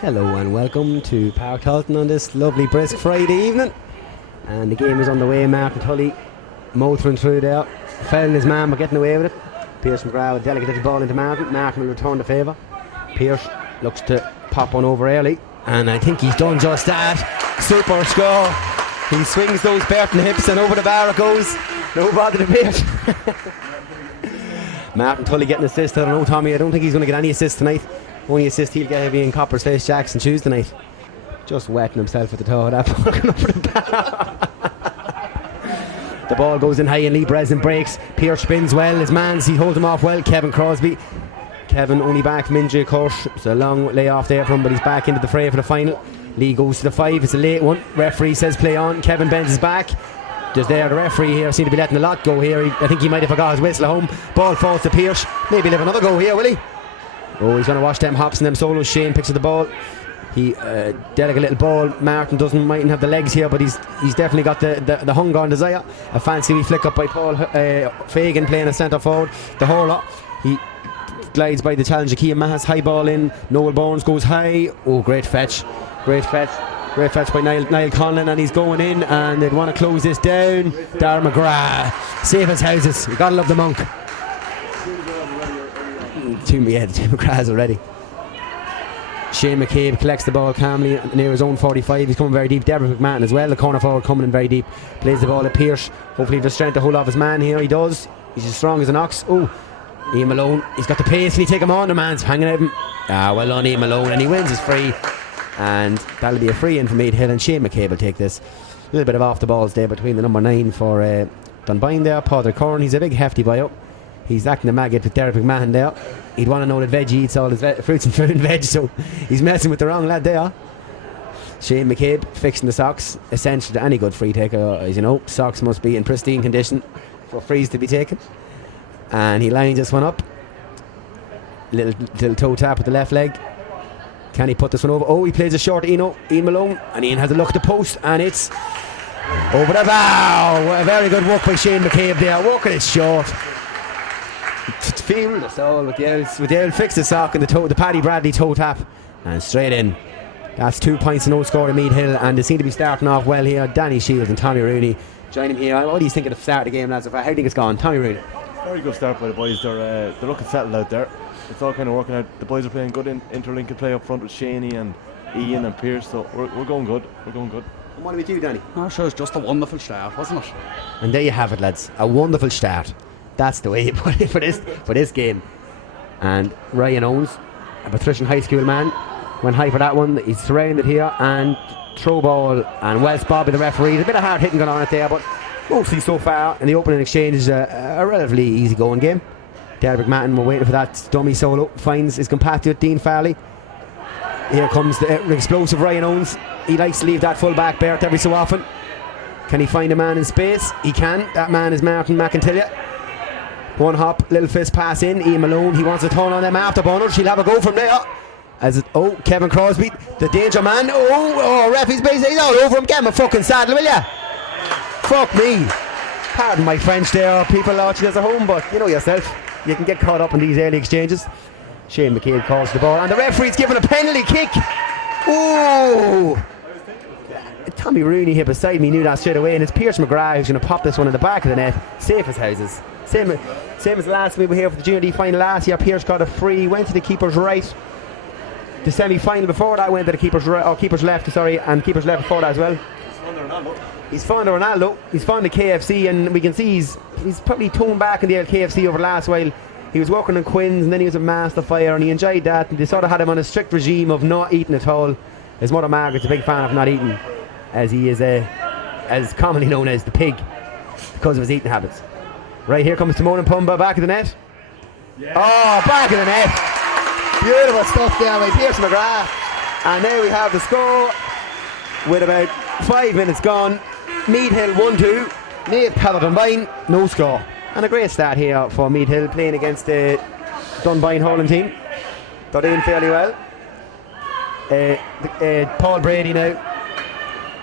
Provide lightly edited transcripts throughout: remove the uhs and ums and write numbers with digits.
Hello and welcome to Park Talton on this lovely brisk Friday evening. And the game is underway. Martin Tully motoring through there, fouling his man but getting away with it. Pierce McGrath will delegate the ball into Martin. Martin will return the favour. Pierce looks to pop one over early, and I think he's done just that. Super score. He swings those Burton hips and over the bar it goes. No bother to Pierce. Martin Tully getting assist. I don't know, Tommy, I don't think he's going to get any assist tonight. Only assist he'll get will be in Copper's face Jackson Tuesday night. Just wetting himself at the toe of that ball over the bar. The ball goes in high and Lee Breslin breaks. Pierce spins well. His man, he holds him off well. Kevin Crosby. Kevin only back from injury, of course. It's a long layoff there from him, but he's back into the fray for the final. Lee goes to the 5. It's a late one. Referee says play on. Kevin bends his back. Just there, the referee here seems to be letting a lot go here. I think he might have forgot his whistle at home. Ball falls to Pierce. Maybe he'll have another go here, will he? Oh, he's going to watch them hops and them solos. Shane picks up the ball. He delicate little ball. Martin mightn't have the legs here, but he's definitely got the hunger and desire. A fancy wee flick up by Paul Fagan playing a centre forward. The hurler. He glides by the challenger. Keane Mahas, high ball in. Noel Bournes goes high. Oh, great fetch. Great fetch by Niall Conlon, and he's going in, and they'd want to close this down. Darren McGrath, safe as houses. You gotta love the monk. Two McGraths already. Shane McCabe collects the ball calmly near his own 45. He's coming very deep. Derek McMahon as well, the corner forward, coming in very deep. Plays the ball at Pierce. Hopefully he has strength to hold off his man here. He does. He's as strong as an ox. Oh, Ian Malone. He's got the pace. Can he take him on? The man's hanging out of him. Well done, Ian Malone. And he wins his free. And that'll be a free in for Meath Hill. And Shane McCabe will take this. A little bit of off the balls there between the number 9 for Dunboyne there. Padraig Corn. He's a big hefty boy up. He's acting the maggot with Derek McMahon there. He'd want to know that Veggie eats all his fruits and fruit and veg, so he's messing with the wrong lad there. Shane McCabe fixing the socks. Essential to any good free taker, as you know. Socks must be in pristine condition for frees to be taken. And he lines this one up. Little toe tap with the left leg. Can he put this one over? Oh, he plays a short Ian Malone, and Ian has a look at the post, and it's over the bow. A very good work by Shane McCabe there. Working it short. Feel the soul with the old fix the sock and the Paddy Bradley toe tap, and straight in. That's 2 points and no score to Meath Hill, and they seem to be starting off well here. Danny Shields and Tommy Rooney join him here. What do you think of the start of the game, lads? How do you think it's gone? Tommy Rooney. Very good start by the boys. They're looking settled out there. It's all kind of working out. The boys are playing good interlinking play up front with Shaney and Ian and Pierce, so we're going good. We're going good. And what about you, Danny? Oh, sure, it's just a wonderful start, wasn't it? And there you have it, lads. A wonderful start. That's the way you put it for this game. And Ryan Owens, a Patrician High School man, went high for that one. He's surrounded here, and throw ball, and Wells Bobby the referee. There's a bit of hard hitting going on it there, but mostly so far in the opening exchange is a relatively easy going game. Derek McMahon, we're waiting for that dummy solo. Finds his compatriot Dean Farley. Here comes the explosive Ryan Owens. He likes to leave that full back Bert every so often. Can he find a man in space? He can. That man is Martin McIntyre. One hop, little fist pass in. Ian Malone, he wants to turn on them after Bonner. She'll have a go from there. Kevin Crosby, the danger man. Referee's base. He's all over him. Get him a fucking saddle, will ya? Fuck me. Pardon my French there, people watching us at home, but you know yourself, you can get caught up in these early exchanges. Shane McCabe calls the ball, and the referee's given a penalty kick. Ooh! Tommy Rooney here beside me knew that straight away, and it's Pierce McGrath who's going to pop this one in the back of the net. Safe as houses. Same as last we were here for the Junior D final last year. Pierce got a free, went to the keeper's right. The semi-final before that went to the keeper's right, or keeper's left, sorry, and keeper's left before that as well. He's fond of Ronaldo. He's fond of KFC, and we can see he's probably toned back in the KFC over the last while. He was working in Quinn's, and then he was at Master Fire, and he enjoyed that. And they sort of had him on a strict regime of not eating at all. His mother Margaret's a big fan of not eating, as he is as commonly known as the pig, because of his eating habits. Right, here comes Timon and Pumba back of the net. Yeah. Oh, back of the net. Beautiful stuff there by Pierce McGrath. And now we have the score with about 5 minutes gone. Meath Hill 1-2. Meath Dunboyne, no score. And a great start here for Meath Hill playing against the Dunboyne hurling team. Got in fairly well. Paul Brady now,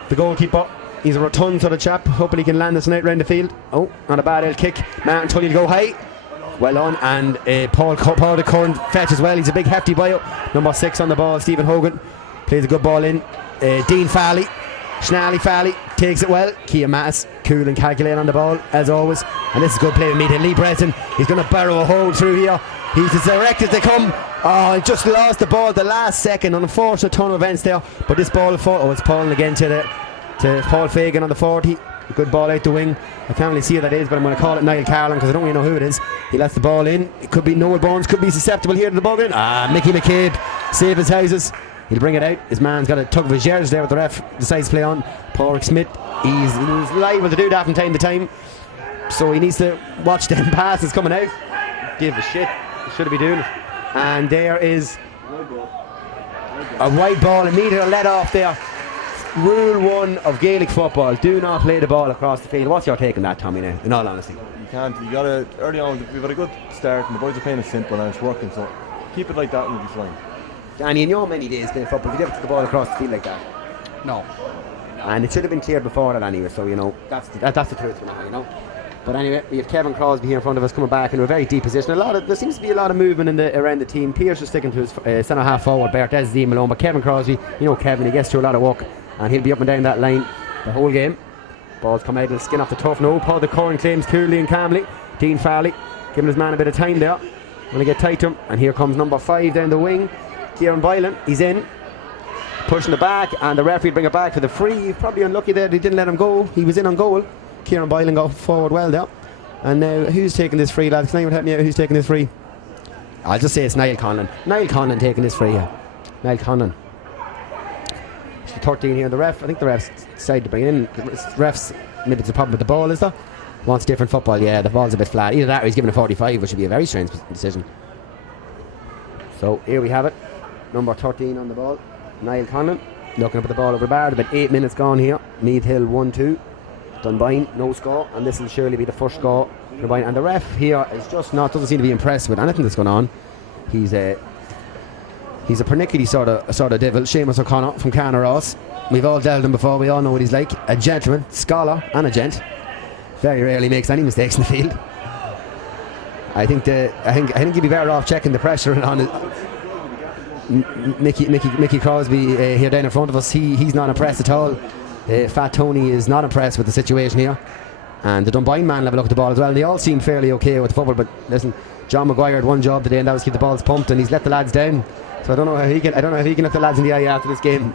the goalkeeper. He's a rotund sort of chap. Hopefully he can land this night round the field. Oh, not a bad old kick. Martin Tully to go high. Well on, and Paul de Curran fetches well. He's a big hefty bio. Number 6 on the ball, Stephen Hogan plays a good ball in. Dean Farley, Schnally Farley takes it well. Cian Mattis, cool and calculated on the ball as always. And this is a good play with Meath. Lee Breton, he's going to barrow a hole through here. He's as directed to come. Oh, he just lost the ball at the last second. Unfortunate turn of events there. But this ball, it's falling again to Paul Fagan on the 40. Good ball out the wing. I can't really see who that is, but I'm going to call it Niall Carlin because I don't really know who it is. He lets the ball in. It could be Noel Bones, could be susceptible here to the ball in. Mickey McCabe, save his houses. He'll bring it out. His man's got a tug of his years there with the ref. Decides to play on. Porrick Smith, he's liable to do that from time to time. So he needs to watch them passes coming out. Give a shit. He should be doing it. And there is a white ball immediately let off there. Rule 1 of Gaelic football: do not play the ball across the field. What's your take on that, Tommy, now, in all honesty? You can't. You gotta, early on, we've had a good start and the boys are playing it simple and it's working, so keep it like that and you'll be fine. Danny, in your many days playing football, did you ever put the ball across the field like that? No. And it should have been cleared before that anyway, so you know, that's the truth now, you know. But anyway, we have Kevin Crosby here in front of us coming back into a very deep position. There seems to be a lot of movement around the team. Pierce is sticking to his centre half forward, Bert Des Dean Malone, but Kevin Crosby, you know Kevin, he gets through a lot of work and he'll be up and down that line the whole game. Balls come out and skin off the tough. No, Paul de Curran claims coolly and calmly. Dean Farley giving his man a bit of time there. When they get tight to him, and here comes number 5 down the wing, Kieran Boylan. He's in, pushing the back, and the referee bring it back for the free. He's probably unlucky there, they didn't let him go. He was in on goal. Kieran Boylan got forward well there. And now who's taking this free, lads? Can anyone help me out? Who's taking this free? I'll just say it's Niall Conlon. Niall Conlon taking this free, yeah. Niall Conlon. It's the 13 here. The ref, I think the refs decided to bring it in. The refs, maybe it's a problem with the ball, is there? Wants different football, yeah. The ball's a bit flat. Either that or he's given a 45, which would be a very strange decision. So here we have it. Number 13 on the ball, Niall Conlon. Looking to put the ball over the bar. About 8 minutes gone here. Meath Hill 1-2. Dunboyne, no score, and this will surely be the first score for Dunboyne. And the ref here is just doesn't seem to be impressed with anything that's going on. He's a pernickety sort of devil. Seamus O'Connor from Carner Ross. We've all dealt with him before. We all know what he's like. A gentleman, scholar, and a gent. Very rarely makes any mistakes in the field. I think he'd be better off checking the pressure on Mickey Crosby here down in front of us. He's not impressed at all. Fat Tony is not impressed with the situation here, and the Dunboyne man have a look at the ball as well. And they all seem fairly okay with the football, but listen, John Maguire had one job today, and that was keep the balls pumped, and he's let the lads down. So I don't know if he can look the lads in the eye after this game.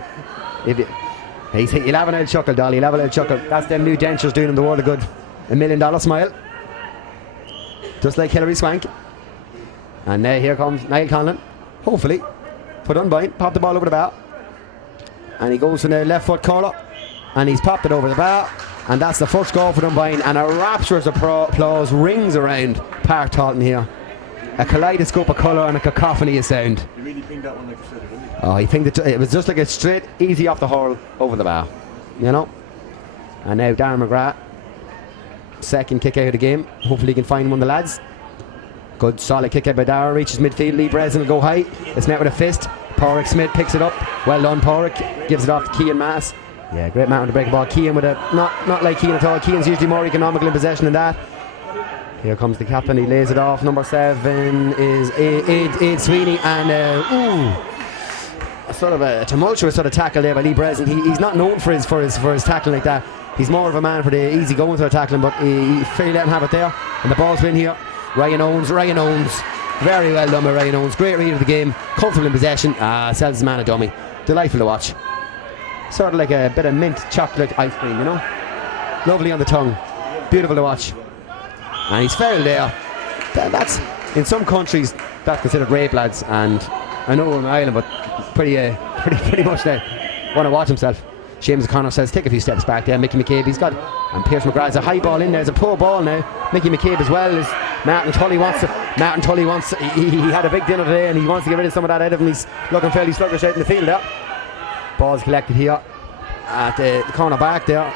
He'll have an old chuckle, Dolly. He'll have an old chuckle. That's them new dentures doing him the world of good. $1 million smile, just like Hilary Swank. And now here comes Niall Conlon. Hopefully, for Dunboyne, pop the ball over the bar, and he goes to the left foot corner. And he's popped it over the bar, and that's the first goal for Dunboyne. And a rapturous applause rings around Park Taunton here. A kaleidoscope of colour and a cacophony of sound. You really think that one like a sitter, didn't you? Oh, he pinged it was just like a straight, easy off the hurl over the bar, you know. And now Darren McGrath, second kick out of the game. Hopefully he can find one of the lads. Good solid kick out by Darren, reaches midfield. Lee Breslin will go high. It's met with a fist. Porrick Smith picks it up. Well done, Porrick. Gives it off to Cian Mattis. Yeah, great man to break the ball. Cian with a not like Cian at all. Cian's usually more economical in possession than that. Here comes the captain. He lays it off. Number 7 is Aid Sweeney, and a sort of a tumultuous sort of tackle there by Lee Breslin. He's not known for his tackling like that. He's more of a man for the easy going sort of tackling, but he fairly let him have it there. And the ball's been here. Ryan Owens. Very well done by Ryan Owens. Great read of the game. Comfortable in possession. Sells his man a dummy. Delightful to watch. Sort of like a bit of mint chocolate ice cream, you know. Lovely on the tongue. Beautiful to watch. And he's fouled there. That's in some countries that's considered rape, lads. And I know we're on Ireland, but it's pretty much there. Want to watch himself. Seamus O'Connor says take a few steps back there. Mickey McCabe, he's got, and Pierce McGrath's a high ball in there. There's a poor ball now. Mickey McCabe as well as Martin Tully wants. He had a big dinner today, and he wants to get rid of some of that out of him. He's looking fairly sluggish out in the field there. Ball's collected here at the corner back there.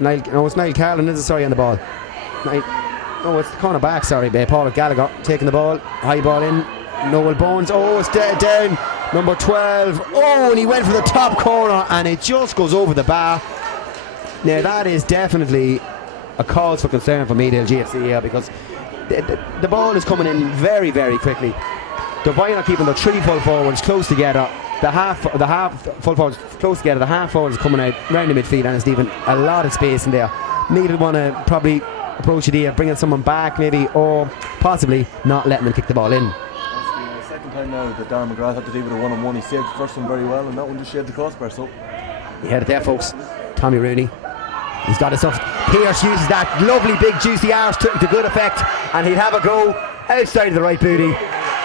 It's Niall Carlin, is it? Sorry, on the ball. It's the corner back, sorry, Paul Gallagher taking the ball. High ball in. Noel Bones. It's down. Number 12. And he went for the top corner, and it just goes over the bar. Now, that is definitely a cause for concern for Meath GFC here, because the ball is coming in very, very quickly. Dunboyne are keeping the 3 full forwards close together. The half full forwards close together. The half forwards coming out round the midfield, and it's leaving a lot of space in there. Meath would want to probably approach it here, bringing someone back maybe, or possibly not letting them kick the ball in. That's the second time now that Darren McGrath had to deal with a one-on-one. He saved the first one very well, and that one just shaved the crossbar. So you heard it there, folks. Tommy Rooney. He's got his stuff. Pierce uses that lovely big juicy arse to good effect, and he'd have a go outside of the right booty.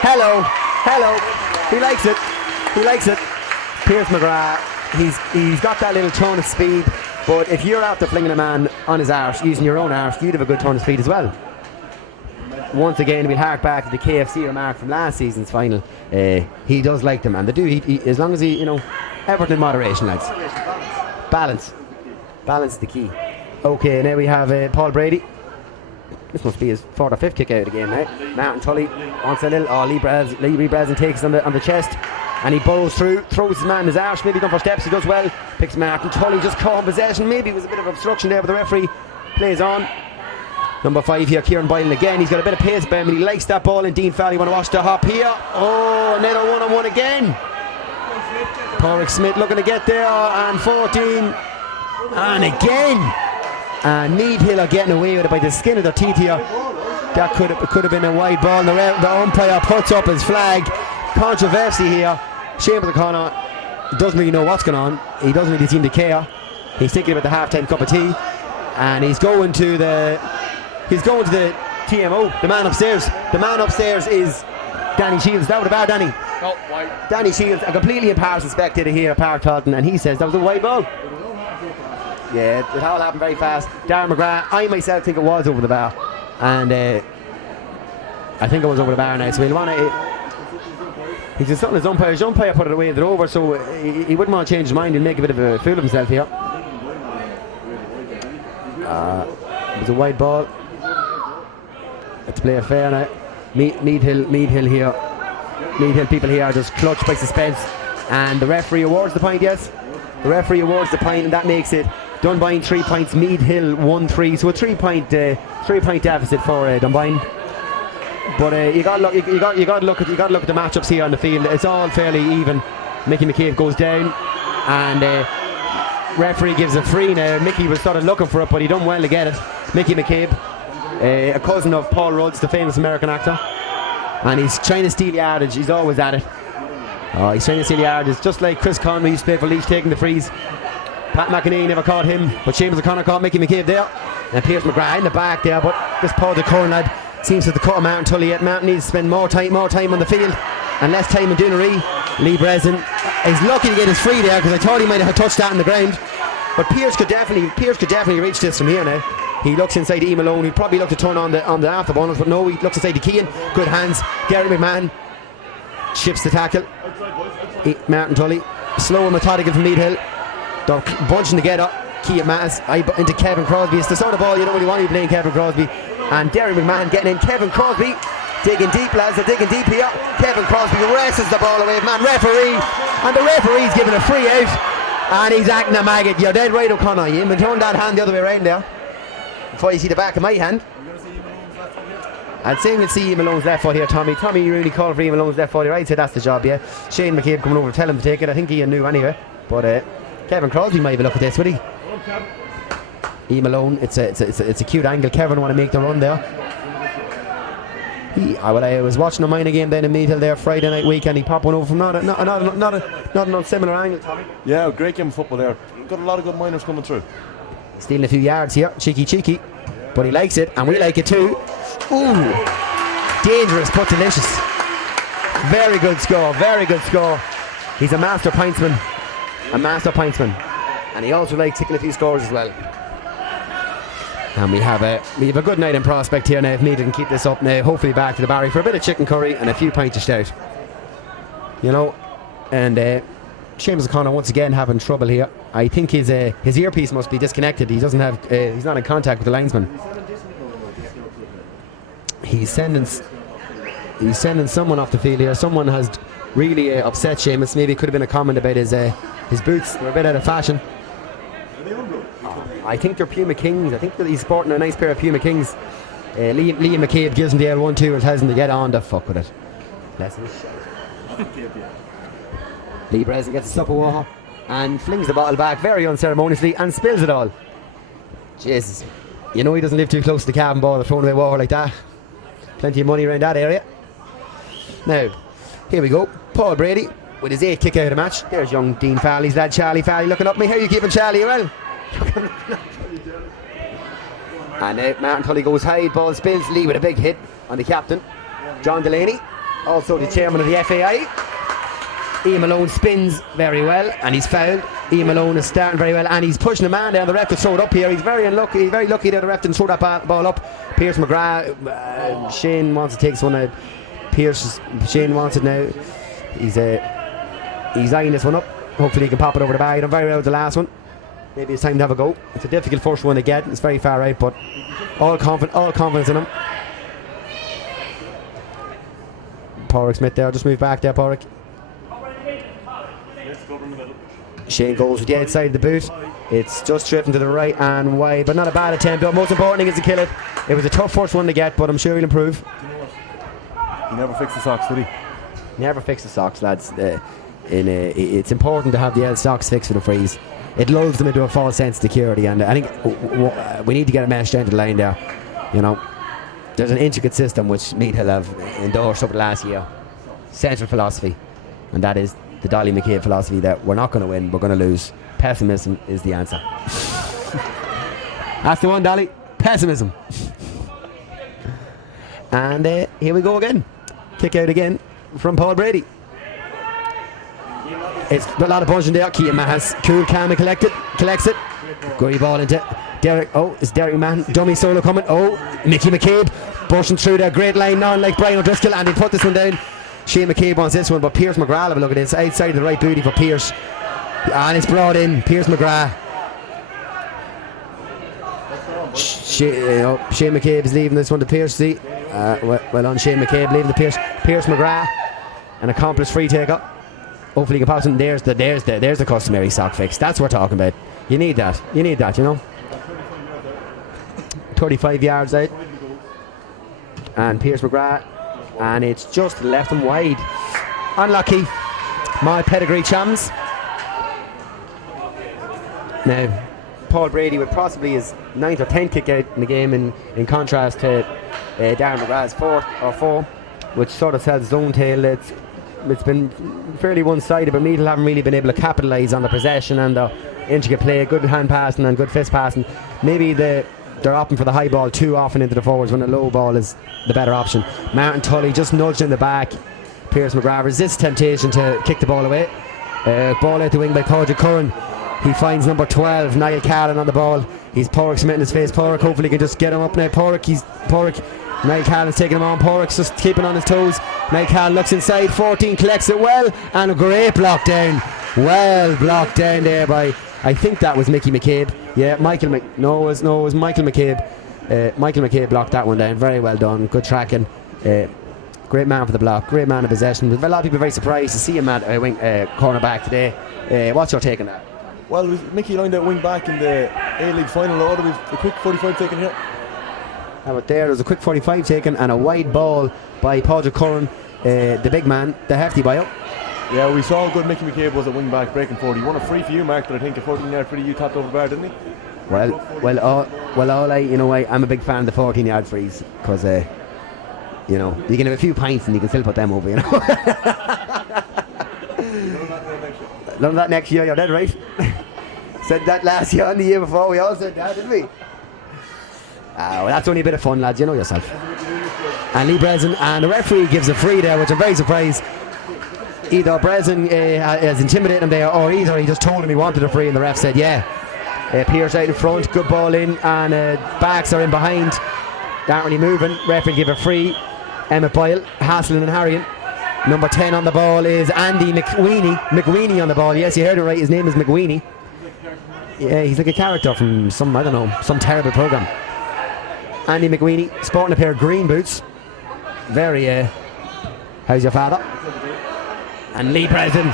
Hello. He likes it. Pierce McGrath. He's got that little turn of speed, but if you're after flinging a man on his arse, using your own arse, you'd have a good turn of speed as well. Once again, we'll hark back to the KFC remark from last season's final. He does like them, and they do. He as long as he, everything in moderation, lads. Balance is the key. Okay, now we have Paul Brady. This must be his 4th or 5th kick out of the game now. Martin Tully wants a little. Lee Breslin takes on the chest, and he burrows through, throws his man in his arse. Maybe done for steps. He does well. Picks Martin Tully, just caught in possession. Maybe it was a bit of obstruction there, but the referee plays on. Number 5 here, Kieran Boylan again. He's got a bit of pace about him, and he likes that ball. And Dean Fowley want to watch the hop here. Oh, another one-on-one again. Porrick Smith looking to get there, and 14. And again. And Meath Hill are getting away with it by the skin of their teeth here. That could have been a wide ball. The umpire puts up his flag. Controversy here. Seamus O'Connor doesn't really know what's going on. He doesn't really seem to care. He's thinking about the half-time cup of tea, and he's going to the TMO. The man upstairs. The man upstairs is Danny Shields. That was a bar, Danny. No, wide. Danny Shields, a completely impartial spectator here at Park Talton, and he says that was a wide ball. Yeah, it all happened very fast. Darren McGrath, I myself think it was over the bar, and I think it was over the bar now. So he'll want to. He's just something his umpire. His umpire put it away, it over, so he wouldn't want to change his mind and make a bit of a fool of himself here. It was a wide ball. Let's play it fair now. Meath Hill here. Meath Hill people here are just clutched by suspense, and the referee awards the point. Yes, the referee awards the point, and that makes it Dunboyne 3 points, Meath Hill 1-3. So a 3-point deficit for Dunboyne. But you got to look at the matchups here on the field. It's all fairly even. Mickey McCabe goes down, and referee gives a free now. Mickey was sort of looking for it, but he done well to get it. Mickey McCabe, a cousin of Paul Rudd's, the famous American actor, and he's trying to steal yardage. He's always at it. He's trying to steal yardage, just like Chris Conway used to play for Laois, taking the frees. Pat McInerney never caught him, but Seamus O'Connor caught Mickey McCabe there. And Pierce McGrath in the back there, but this Paul the Curran lad seems to have cut Martin Tully yet. Martin needs to spend more time on the field and less time in Doonery. Lee Breslin is lucky to get his free there, because I thought he might have touched that on the ground. But Pierce could definitely reach this from here now. He looks inside E. Malone. He'd probably look to turn on the afterburners, but no, he looks inside the Keane. Good hands. Derek McMahon ships the tackle. Martin Tully, slow and methodical from Meath Hill. They're bunching together. Keane Mattis into Kevin Crosby. It's the sort of ball you don't really want to be playing, Kevin Crosby. And Derek McMahon getting in. Kevin Crosby digging deep, lads. They're digging deep here. Kevin Crosby wrestles the ball away, man. Referee, and the referee's giving a free out, and he's acting a maggot. You're dead right, O'Connor. You even turn that hand the other way around there before you see the back of my hand. I'd say we'll see Ian Malone's left foot here, Tommy. Tommy, you really called for Ian Malone's left foot here. I'd say that's the job, yeah. Shane McCabe coming over to tell him to take it. I think Ian knew anyway. But Kevin Crosby might have a look at this, would he? Ian Malone, it's a cute angle. Kevin want to make the run there. I was watching a minor game then in Meath Hill there Friday night weekend. He popped one over from not an unsimilar angle, Tommy. Yeah, great game of football there. Got a lot of good minors coming through. Stealing a few yards here, cheeky. But he likes it, and we like it too. Ooh, dangerous but delicious. Very good score. He's a master pintsman. And he also likes taking a few scores as well. And we have a good night in prospect here now. If Meath can keep this up now, hopefully back to the Barry for a bit of chicken curry and a few pints of stout. And Seamus O'Connor once again having trouble here. I think his earpiece must be disconnected. He doesn't have. He's not in contact with the linesman. He's sending someone off the field here. Someone has really upset Seamus. Maybe it could have been a comment about his boots. They're a bit out of fashion. I think they're Puma Kings. I think that he's sporting a nice pair of Puma Kings. Liam McCabe gives him the L1-2 and tells him to get on the fuck with it. Bless him. Lee Breslin gets a sup of water and flings the bottle back very unceremoniously and spills it all. Jesus. You know he doesn't live too close to the cabin ball, throwing away water like that. Plenty of money around that area. Now, here we go. Paul Brady with his 8th kick out of the match. There's young Dean Farley's lad, Charlie Farley, looking up at me. How are you keeping, Charlie? Well. And Martin Tully goes high, ball spills. Lee with a big hit on the captain, John Delaney, also the chairman of the FAI. Ian Malone spins very well and he's fouled. Ian Malone is starting very well and he's pushing a man down. The ref could throw it up here. He's very lucky that the ref didn't throw that ball up. Pierce McGrath, Shane wants to take this one out. Shane wants it now. He's eyeing this one up. Hopefully he can pop it over the bar. He done very well with the last one. Maybe it's time to have a go. It's a difficult first one to get. It's very far out, but all confidence in him. Porrick Smith there. Just move back there, Porrick. Shane goes with the outside of the boot. It's just drifting to the right and wide, but not a bad attempt. But most important thing is to kill it. It was a tough first one to get, but I'm sure he'll improve. He never fixed the socks, did he? Never fix the socks, lads. It's important to have the socks fixed for the freeze. It lulls them into a false sense of security, and I think we need to get a mesh down to the line there. You know, there's an intricate system which Meath have endorsed over the last year. Central philosophy, and that is the Dolly McCabe philosophy that we're not going to win, we're going to lose. Pessimism is the answer. That's the one, Dolly. Pessimism. And here we go again. Kick out again from Paul Brady. It's a lot of punching there. Keaton Mahas, cool, calm and collects it. Great ball into Derek. Oh, it's Derek Mann. Dummy solo coming. Oh, Mickey McCabe pushing through there. Great line on like Brian O'Driscoll, and he put this one down. Shane McCabe wants this one, but Pierce McGrath, have a look at this. Outside of the right booty for Pierce. And it's brought in. Pierce McGrath. Shane McCabe is leaving this one to Pierce. See? Well on Shane McCabe, leaving the Pierce. Pierce McGrath, an accomplished free taker. Hopefully he can pass it. There's the customary sock fix. That's what we're talking about. You need that, you know. 35 yards out. And Pierce McGrath. And it's just left him wide. Unlucky. My pedigree chums. Now, Paul Brady with possibly his 9th or 10th kick out in the game, in contrast to Darren McGrath's 4th or 4, which sort of tells its own tale. It's been fairly one-sided, but Meath haven't really been able to capitalise on the possession and the intricate play, good hand passing and good fist passing. Maybe they're opting for the high ball too often into the forwards when the low ball is the better option. Martin Tully just nudged in the back. Pierce McGrath resists temptation to kick the ball away. Ball out the wing by Padraig Curran. He finds number 12, Niall Callan, on the ball. He's Porrick Smith in his face. Porrick hopefully can just get him up now. Porrick. Niall Callan's taking him on. Porrick's just keeping on his toes. Niall Callan looks inside. 14 collects it well, and a great block down. Well blocked down there by, I think that was Mickey McCabe. Yeah, it was Michael McCabe. Michael McCabe blocked that one down. Very well done. Good tracking. Great man for the block. Great man of possession. A lot of people are very surprised to see him at cornerback today. What's your take on that? Well, Mickey lined out wing back in the A-League final order. We've a quick 45 taken here. How about there? There's a quick 45 taken and a wide ball by Padraig Curran, the big man, the hefty bio. Yeah, we saw how good Mickey McCabe was at wing back, breaking 40. He won a free for you, Mark, but I think a 14-yard free you tapped over the bar, didn't he? I'm a big fan of the 14-yard frees because, you can have a few pints and you can still put them over, None of that next year, you're dead right. Said that last year and the year before, we all said that, didn't we? Well, that's only a bit of fun, lads, you know yourself. And Lee Breslin, and the referee gives a free there, which I'm very surprised. Either Breslin has intimidated him there, or either he just told him he wanted a free and the ref said yeah. Pierce out in front, good ball in, and backs are in behind. Not really moving, referee give a free. Emmett Boyle, hassling and harrying. Number 10 on the ball is Andy McWeeny on the ball. Yes, you heard it right, his name is McWeeny. Yeah, he's like a character from some terrible program. Andy McWeeny, sporting a pair of green boots. Very, how's your father? And Lee Breslin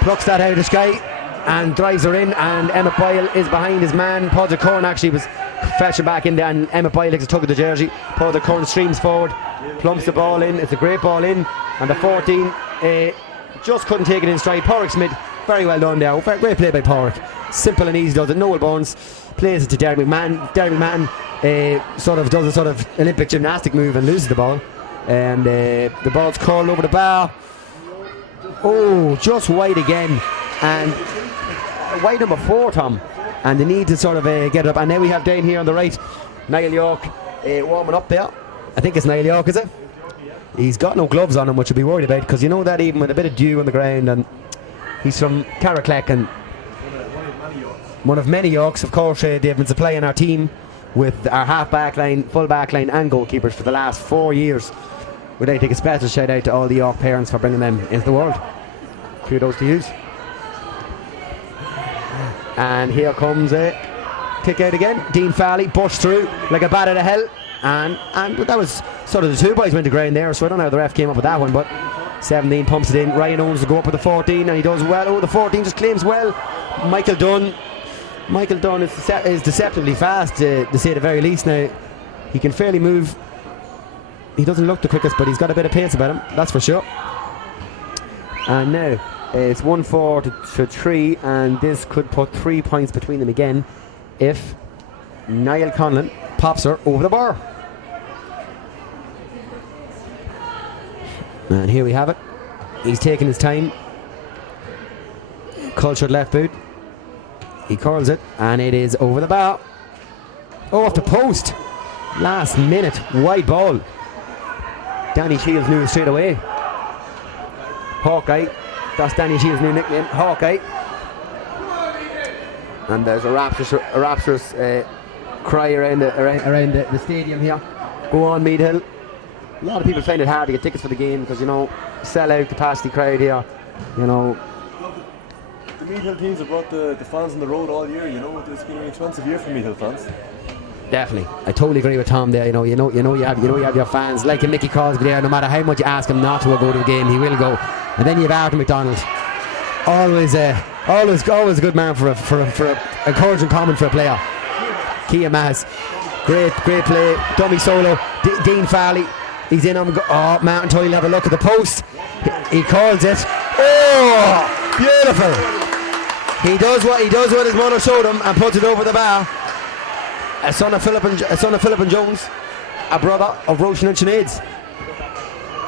plucks that out of the sky and drives her in, and Emmett Boyle is behind his man. Padraig Curran actually was fetch it back in there, and Emmett Boyle takes a tug of the jersey. Paul the current streams forward, plumps the ball in. It's a great ball in, and the 14 just couldn't take it in stride. Porrick Smith, very well done there. Great play by Porrick. Simple and easy does it. Noel Burns plays it to Derek McMahon. Derek McMahon sort of does a sort of Olympic gymnastic move and loses the ball, and the ball's called over the bar. Oh, just wide again, and wide number 4, Tom. And they need to sort of get it up. And now we have down here on the right, Niall York warming up there. I think it's Niall York, is it? He's got no gloves on him, which I'll be worried about, because you know that even with a bit of dew on the ground, and he's from Carracleck, and one of many Yorks. Of course, they've been supplying our team with our half back line, full back line, and goalkeepers for the last 4 years. We'd like to take a special shout out to all the York parents for bringing them into the world. Kudos to yous. And here comes a kick out again. Dean Farley burst through like a bat out of hell, and that was sort of the 2 boys went to ground there, so I don't know how the ref came up with that one, but 17 pumps it in. Ryan Owens will go up with the 14, and he does well. Oh, the 14 just claims well. Michael Dunn is deceptively fast, to say the very least. Now he can fairly move. He doesn't look the quickest, but he's got a bit of pace about him, that's for sure. And now it's 1-4 to 3, and this could put 3 points between them again if Niall Conlon pops her over the bar. And here we have it. He's taking his time. Cultured left boot. He curls it, and it is over the bar. Oh, off the post. Last minute, wide ball. Danny Shields knew it straight away. Hawkeye. That's Danny Shields' new nickname, Hawkeye. And there's a rapturous cry around the stadium here. Go on, Meath Hill. A lot of people find it hard to get tickets for the game because, you know, sell-out capacity crowd here. You know, the Meath Hill teams have brought the fans on the road all year. You know, it's been an expensive year for Meath Hill fans. Definitely, I totally agree with Tom there. You know, you have your fans like Mickey Crosby there. No matter how much you ask him not to go to a game, he will go. And then you have Arthur McDonald, always a good man for a encouraging comment for a player. Kia Maz, great play, dummy solo. Dean Farley, he's in on. Oh, Martin Tully will have a look at the post. He calls it. Oh, beautiful. He does what his mother showed him and puts it over the bar. A son of Philip and Jones, a brother of Roshan and Sinead's.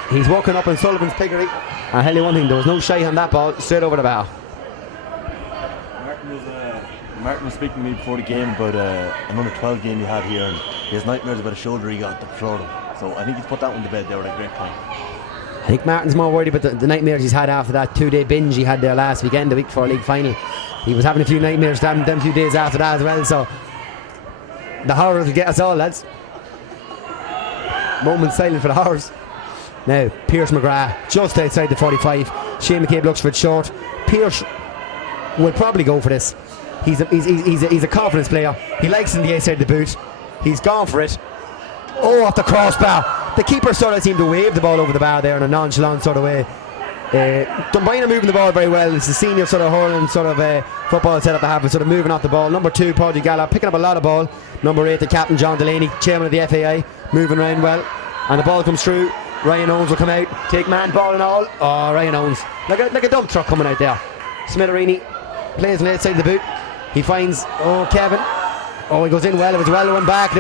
He's walking up in Sullivan's piggery. I'll tell you one thing, there was no shy on that ball, straight over the bar. Martin was speaking to me before the game about an under-12 game he had here, and he has nightmares about a shoulder he got at the floor. So I think he's put that one to bed there with a great point. I think Martin's more worried about the nightmares he's had after that 2-day binge he had there last weekend, the week before league final. He was having a few nightmares them few days after that as well, so the horrors will get us all, lads. Moment silent for the horrors. Now, Pierce McGrath just outside the 45. Shane McCabe looks for it short. Pierce will probably go for this. He's a confidence player. He likes it in the outside of the boot. He's gone for it. Oh, off the crossbar. The keeper sort of seemed to wave the ball over the bar there in a nonchalant sort of way. Dunboyne are moving the ball very well. It's the senior sort of hurling sort of football setup they have, sort of moving off the ball. Number 2, Paul Gallagher, picking up a lot of ball. Number 8, the captain, John Delaney, chairman of the FAI, moving around well. And the ball comes through. Ryan Owens will come out, take man, ball and all. Oh, Ryan Owens, like a dump truck coming out there. Smitherini plays on the outside of the boot. He finds, Kevin. Oh, he goes in well. It was well one back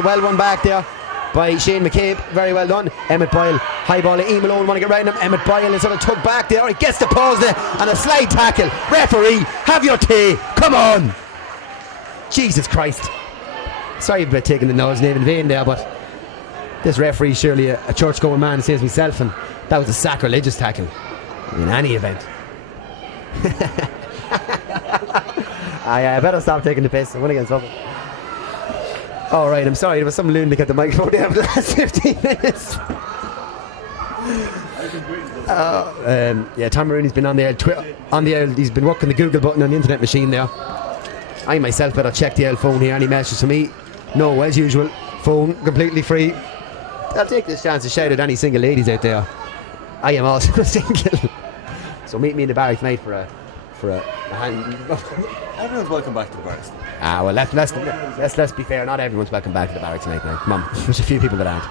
there by Shane McCabe. Very well done. Emmett Boyle, high ball. Ian Malone want to get round him. Emmett Boyle is sort of tugged back there. He gets the pause there and a slide tackle. Referee, have your tea. Come on. Jesus Christ. Sorry about taking the Noel's name in vain there, but this referee's surely a church-going man, says myself, and that was a sacrilegious tackle in any event. I better stop taking the piss. I want to get in trouble. Alright, I'm sorry, there was some lunatic at the microphone there for the last 15 minutes. Tom Marooney's been on the old he's been working the Google button on the internet machine there. I myself better check the old phone here. Any messages for me? No, as usual. Phone completely free. I'll take this chance to shout at any single ladies out there. I am also single. So meet me in the bar tonight for for a hand. Everyone's welcome back to the barracks. Well, let's be fair. Not everyone's welcome back to the barracks tonight. Now, come on, there's a few people that aren't.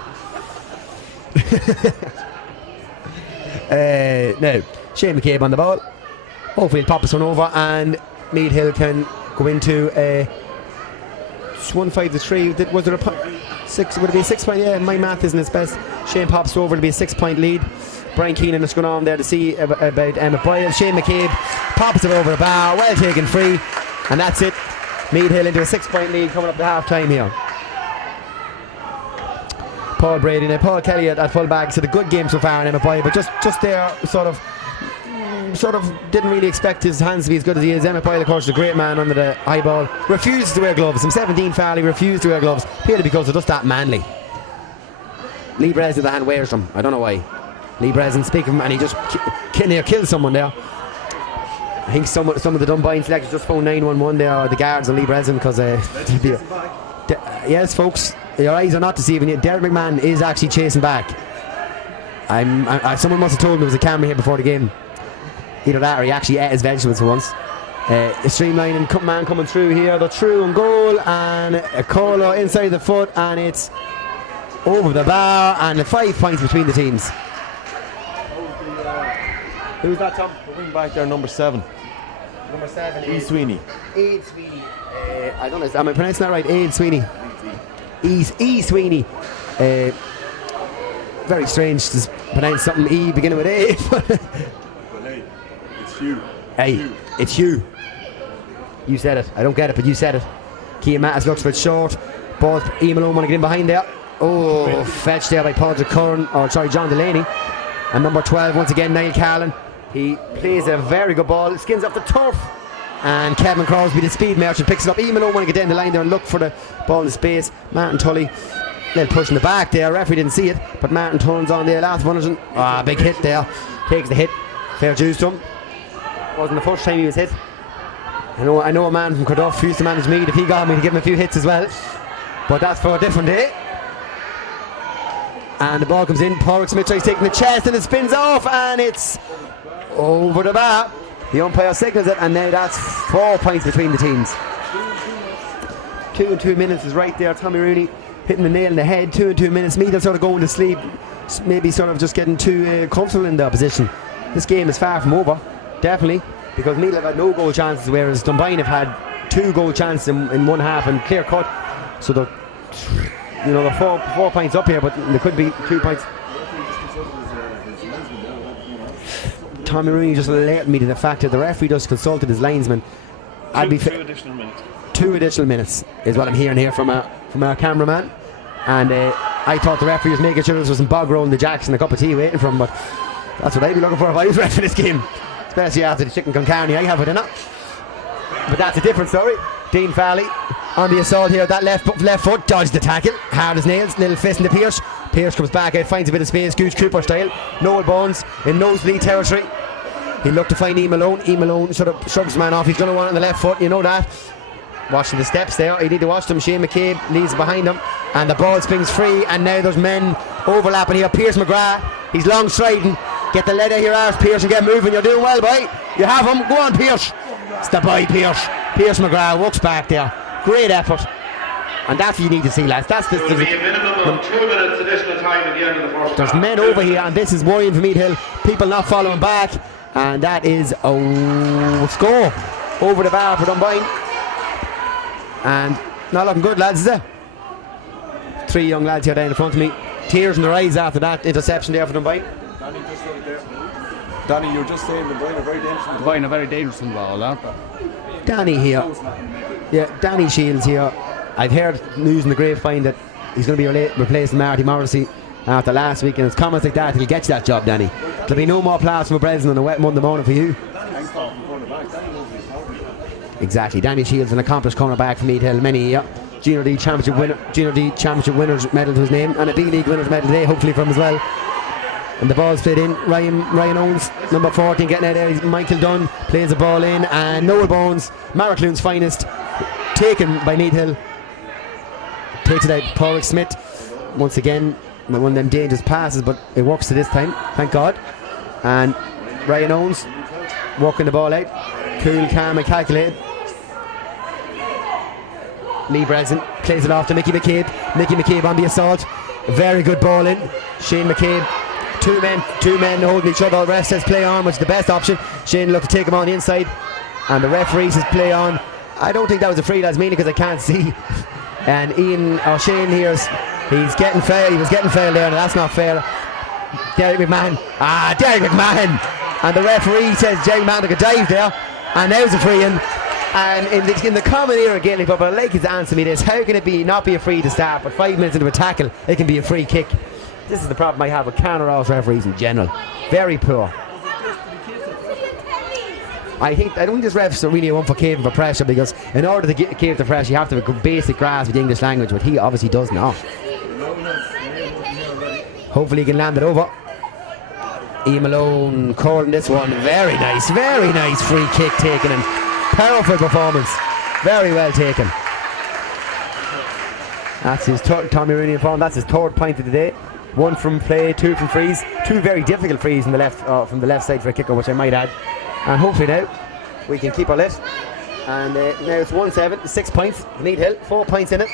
Now, Shane McCabe on the ball. Hopefully he'll pop this one over and Meath Hill can go into a 1-5-3. Was there a 6? Would it be a 6 point? Yeah, my math isn't its best. Shane pops over to be a 6 point lead. Brian Keenan is going on there to see about Emma Boyle. Shane McCabe pops it over the bar. Well taken free. And that's it. Meath Hill into a 6 point lead coming up to half time here. Paul Brady and Paul Kelly at full back. So the good game so far in Emma Boyle, but just there sort of didn't really expect his hands to be as good as he is. Emma Boyle, of course, is a great man under the high ball. Refuses to wear gloves. Him 17 foul, he refused to wear gloves. Purely because they're just that manly. Lee Breslin, the hand wears them. I don't know why. Lee Breslin, speak of him, and he just killed someone there. I think some of the Dunboyne selectors just phoned 911 there, the guards and Lee Breslin, because yes, folks, your eyes are not deceiving you. Derek McMahon is actually chasing back. Someone must have told him there was a camera here before the game. Either that or he actually ate his vegetables for once. A streamlining man coming through here. They're through on goal, and a colo inside the foot, and it's over the bar, and 5 points between the teams. Who's that, Tom? The wing back there, number 7. Number 7 E. Sweeney. Aid Sweeney. I don't know, am I pronouncing that right? Aid Sweeney. E. Sweeney. Very strange to pronounce something E beginning with A. Well, hey, it's you. Hey, it's you. You said it. I don't get it, but you said it. Kean Mattis looks for it short. Ball, Ian Malone want to get in behind there. Oh, fetched there by John Delaney. And number 12, once again, Niall Carlin. He plays a very good ball, skins off the turf. And Kevin Crosby, the speed merchant, picks it up. Ian Malone want to get down the line there and look for the ball in space. Martin Tully, little push in the back there. Referee didn't see it, but Martin turns on there. Last one, big hit there. Takes the hit. Fair dues to him. Wasn't the first time he was hit. I know a man from Carduff who used to manage Meath. If he got me to give him a few hits as well, but that's for a different day. And the ball comes in. Paul Smith tries taking the chest, and it spins off, and it's over the bar. The umpire signals it, and now that's 4 points between the teams. 2 and 2 minutes is right there. Tommy Rooney hitting the nail in the head. 2 and 2 minutes. Meath are sort of going to sleep, maybe sort of just getting too comfortable in their position. This game is far from over, definitely, because Meath have had no goal chances, whereas Dunboyne have had 2 goal chances in one half and clear cut. So they're 4 points up here, but there could be 2 points. Tommy Rooney just alerted me to the fact that the referee just consulted his linesman. Two additional minutes. 2 additional minutes is what I'm hearing here from our cameraman. And I thought the referee was making sure there was some bog rolling the jacks and a cup of tea waiting for him, but that's what I'd be looking for if I was ref in this game, especially after the chicken con carne I have it in it. But that's a different story. Dean Fowley on the assault here. That left foot dodged the tackle, hard as nails. Little fist into Pearce. Pearce comes back out, finds a bit of space, Gooch Cooper style. Noel Bones in nosebleed territory. He looked to find Ian Malone. Ian Malone sort of shrugs the man off. He's going to want it on the left foot, you know that. Watching the steps there, you need to watch them. Shane McCabe leads behind him, and the ball springs free, and now there's men overlapping here. Pierce McGrath, he's long striding. Get the lead out of your arse, Pierce, and get moving. You're doing well, boy. You have him. Go on, Pierce. It's the boy, Pierce. Pierce McGrath walks back there. Great effort. And that's what you need to see, lads. That's There will be a minimum of 2 minutes additional time at the end of the first There's half. men over here, and this is worrying for Meath Hill. People not following back, and that is a score over the bar for Dunboyne. And not looking good, lads, is it? 3 young lads here down in front of me. Tears in their eyes after that interception there for Dunboyne. Danny, just right there. Danny, you're just saying Dunboyne are very dangerous. Dunboyne are very dangerous in the ball, aren't they? Danny here. Yeah, Danny Shields here. I've heard news in the grapevine that he's going to be replacing Marty Morrissey after last week, and it's comments like that he'll get you that job, Danny. There'll be no more plass from Breslin on a wet Monday morning for you. Exactly. Danny Shields, an accomplished cornerback from Meath Hill, many years. Junior D Championship winners medal to his name, and a D-League winners medal today, hopefully from as well. And the ball's played in. Ryan Owens, number 14, getting out there. Michael Dunn plays the ball in, and Noel Bones, Maracloon's finest, taken by Meath Hill. Takes it out. Paul Smith, once again, one of them dangerous passes, but it works to this time, thank God. And Ryan Owens walking the ball out. Cool, calm and calculated. Lee Breslin plays it off to Mickey McCabe. Mickey McCabe on the assault. Very good ball in. Shane McCabe. Two men holding each other. The ref says play on, which is the best option. Shane looked to take him on the inside. And the referee says play on. I don't think that was a free, that's mainly because I can't see. And Shane here, he's getting fouled. He was getting fouled there, and that's not fair. Derek McMahon. Derek McMahon. And the referee says Jerry McMahon took a dive there. And there's a free in. And in the common era of Gaelic football, I'd like you to answer me this. How can it not be a free to start, but 5 minutes into a tackle, it can be a free kick? This is the problem I have with counter-off referees in general. Very poor. I don't think this ref's really one for caving for pressure, because in order to cave the pressure, you have to have a basic grasp of the English language, but he obviously does not. Hopefully he can land it over. Ian Malone calling this one. Very nice free kick taken, and powerful performance. Very well taken. That's his Tommy Rooney informed. That's his third point of the day. 1 from play, 2 from frees. 2 very difficult frees from the left side for a kicker, which I might add. And hopefully now we can keep our lift. And now it's 1-7, 6 points. Meath Hill, 4 points in it.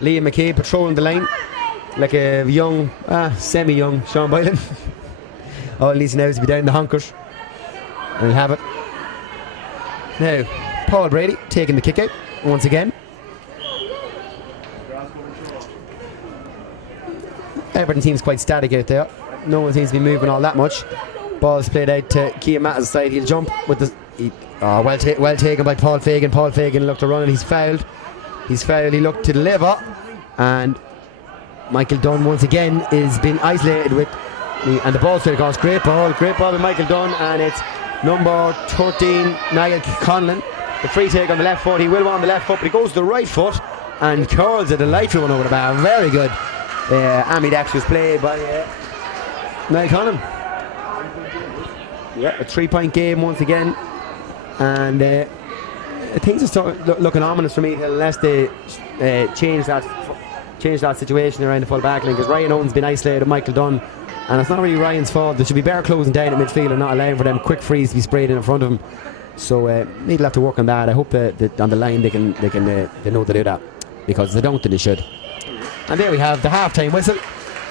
Liam McCabe patrolling the line like a young, semi-young Sean Boylan. All he needs now is to be down the honkers. And he'll have it. Now, Paul Brady taking the kick out once again. Everything seems quite static out there. No one seems to be moving all that much. Ball's played out to Kean Matt's side. He'll jump with the. Well taken by Paul Fagan. Paul Fagan looked to run and he's fouled. He looked to deliver. And Michael Dunn once again is being isolated with. And the ball's played across. Great ball with Michael Dunn. And it's number 13, Niall Conlon. The free take on the left foot. He will on the left foot, but he goes to the right foot and curls a delightful one over the bar. Very good. Ambidextrous play by Niall Conlon. Yeah, a 3-point game once again. And things are start looking ominous for me unless they change that situation around the full back line, because Ryan Owen's been isolated with Michael Dunn, and it's not really Ryan's fault. They should be better closing down at midfield and not allowing for them quick frees to be sprayed in front of him. So they'll have to work on that. I hope that on the line they know to do that, because if they don't, then they should. And there we have the half-time whistle.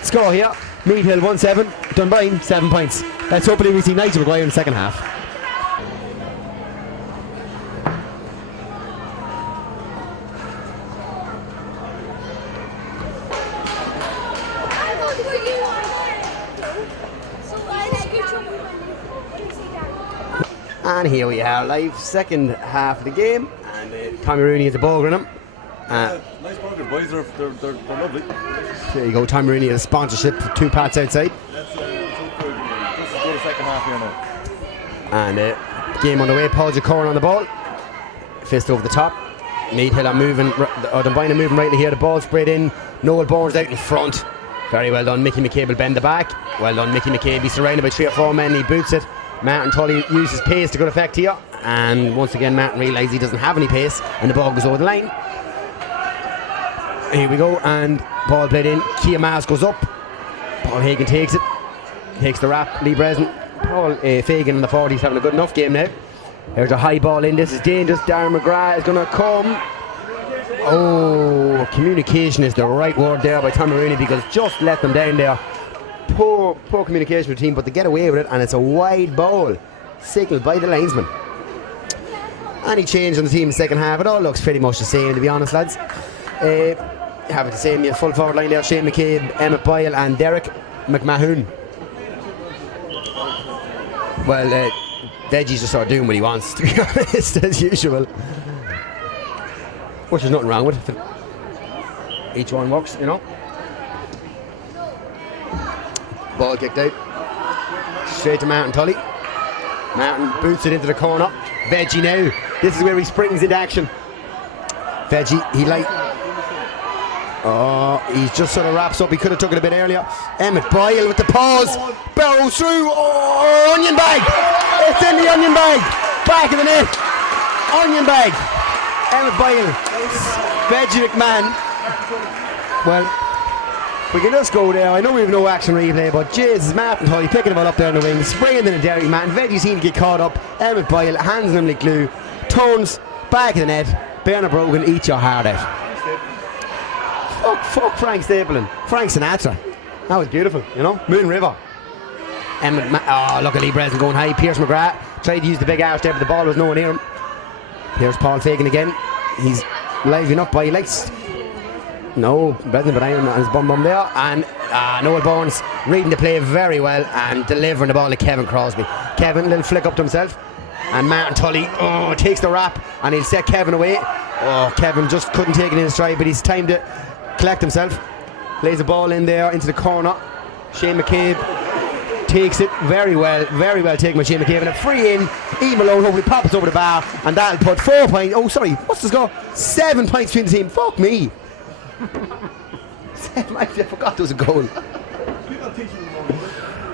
Score here: Meath Hill 1-7, Dunboyne 7 points. Let's hopefully we see Nigel Maguire in the second half. And here we are, live second half of the game, and Tommy Rooney has a ball on him. Nice burger, boys. They're lovely. There you go, Tommy Rooney has a sponsorship for 2 parts outside. Let's go to the second half here now. And game on the way. Paul Jacoran on the ball. Fist over the top. Meath Hill are moving. Dunboyne are moving rightly here. The ball spread in. Noel Bourne's out in front. Very well done. Mickey McCabe will bend the back. Well done, Mickey McCabe. He's surrounded by 3 or 4 men. He boots it. Martin Tully uses pace to good effect here. And once again, Martin realises he doesn't have any pace. And the ball goes over the line. Here we go. And ball played in. Kean Mass goes up. Paul Hagan takes it. Takes the wrap. Lee Breslin. Paul Fagan in the 40s having a good enough game now. There's a high ball in. This is dangerous. Darren McGrath is going to come. Oh, communication is the right word there by Tommy Rooney, because just let them down there. Poor communication with the team, but they get away with it, and it's a wide ball signalled by the linesman. Any change on the team in the second half? It all looks pretty much the same, to be honest, lads. Have it the same. You have full forward line there: Shane McCabe, Emmett Boyle, and Derek McMahon. Well, Veggie's just sort of doing what he wants, to be honest, as usual. Which there's nothing wrong with it. Each one works, you know. Ball kicked out. Straight to Martin Tully. Martin boots it into the corner. Veggie now. This is where he springs into action. Veggie, he's just sort of wraps up. He could have took it a bit earlier. Emmett Boyle with the pause. Barrows through. Oh, onion bag. It's in the onion bag. Back of the net. Onion bag. Emmett Boyle. Veggie McMahon. Well, We can just go there. I know we have no action replay, but Jesus, Martin Tully picking the ball up there in the wing, spraying in the Derry man. Veggie seemed to get caught up. Emmett Boyle hands him like glue, turns back of the net. Bernard Brogan, eat your heart out. Fuck Frank Stapleton. Frank Sinatra. That was beautiful, you know. Moon River. Look at Lee Breslin going high. Pierce McGrath tried to use the big arch there, but the ball was nowhere near him. Here's Paul Fagan again. He's live enough by legs. No, Breslin but on his bum there. And Noel Bournes reading the play very well and delivering the ball to Kevin Crosby. Kevin, little flick up to himself. And Martin Tully, takes the wrap and he'll set Kevin away. Kevin just couldn't take it in his stride, but he's time to collect himself. Plays the ball in there into the corner. Shane McCabe takes it very well taken by Shane McCabe. And a free in. Ian Malone hopefully pops over the bar, and that'll put 4 points. Oh, sorry, what's the score? 7 points between the team. Fuck me. 7 points, I forgot there was a goal.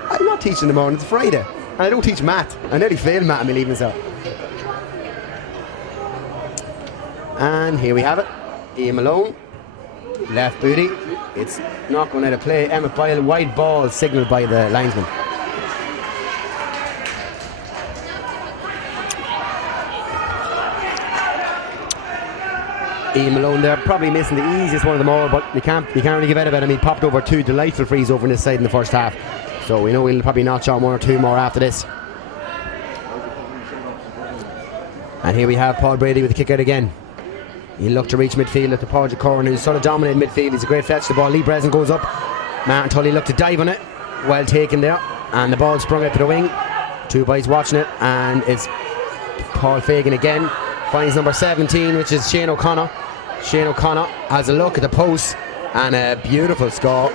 I'm not teaching in the morning, it's Friday. And I don't teach math. I nearly failed math at my leaving cert. And here we have it. Ian Malone. Left booty. It's not going out of play. Emmett Boyle, wide ball signalled by the linesman. Ian Malone there, probably missing the easiest one of them all, but you can't really give out about him. He popped over 2 delightful frees over on this side in the first half. So we know he'll probably notch on 1 or 2 more after this. And here we have Paul Brady with the kick out again. He'll look to reach midfield at the Padraig Corrin, who's sort of dominating midfield. He's a great fetch. The ball, Lee Breslin goes up. Martin Tully looked to dive on it. Well taken there. And the ball sprung out to the wing. 2 boys watching it. And it's Paul Fagan again. Finds number 17, which is Shane O'Connor. Shane O'Connor has a look at the post. And a beautiful score.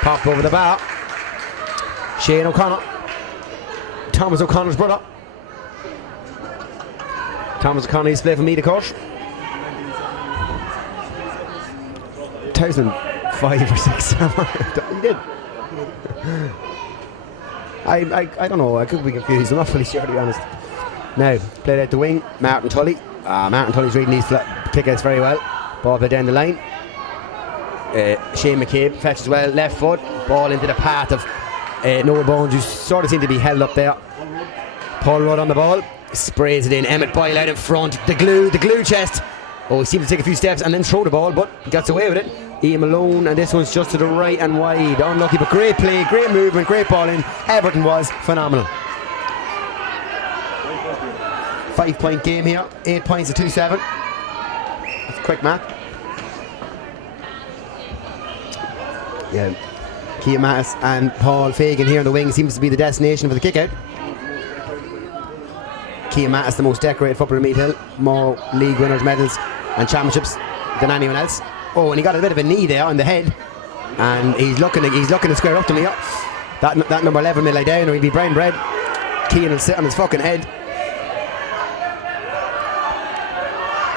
Popped over the bar. Shane O'Connor. Thomas O'Connor's brother. Thomas O'Connor used to play for Meath, of course. 2005 or 6. He did. I don't know. I could be confused. I'm not fully sure, to be honest. Now, played out the wing. Martin Tully. Martin Tully's reading these kickouts very well. Ball played down the line. Shane McCabe fetches well. Left foot. Ball into the path of Noel Bournes, who sort of seemed to be held up there. Paul Rudd on the ball. Sprays it in. Emmett Boyle out in front. The glue chest. He seemed to take a few steps and then throw the ball, but gets away with it. Ian Malone, and this one's just to the right and wide. Unlucky, but great play, great movement, great ball in. Everton was phenomenal. 5 point game here. 8 points to 2-7. That's quick math. Yeah. Keane Mattis and Paul Fagan here in the wing seems to be the destination for the kick out. Keane Mattis, the most decorated footballer in Meath Hill. More league winners, medals and championships than anyone else. And he got a bit of a knee there on the head, and he's looking to square up to me. That number 11 may lie down or he'll be brown bread. Keane will sit on his fucking head.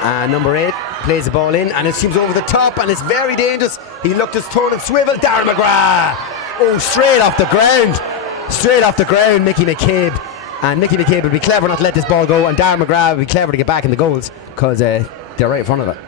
And number 8 plays the ball in, and it seems over the top, and it's very dangerous. He looked to turn and swivel. Darren McGrath, straight off the ground. Mickey McCabe, and Mickey McCabe will be clever not to let this ball go, and Darren McGrath will be clever to get back in the goals because they're right in front of it.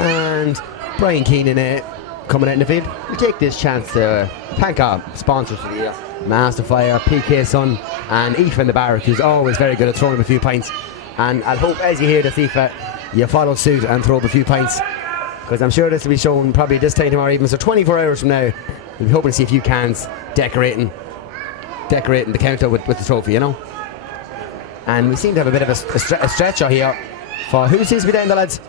And Brian Keenan coming out in the field. We take this chance to thank our sponsors for the year: Masterfire, PK Sun, and Aoife in the Barrack, who's always very good at throwing up a few pints. And I'll hope as you hear this, Aoife, you follow suit and throw up a few pints, because I'm sure this will be shown probably this time tomorrow evening. So 24 hours from now, we'll be hoping to see a few cans decorating the counter with the trophy, you know. And we seem to have a bit of a stretcher here for who seems to be down the lads.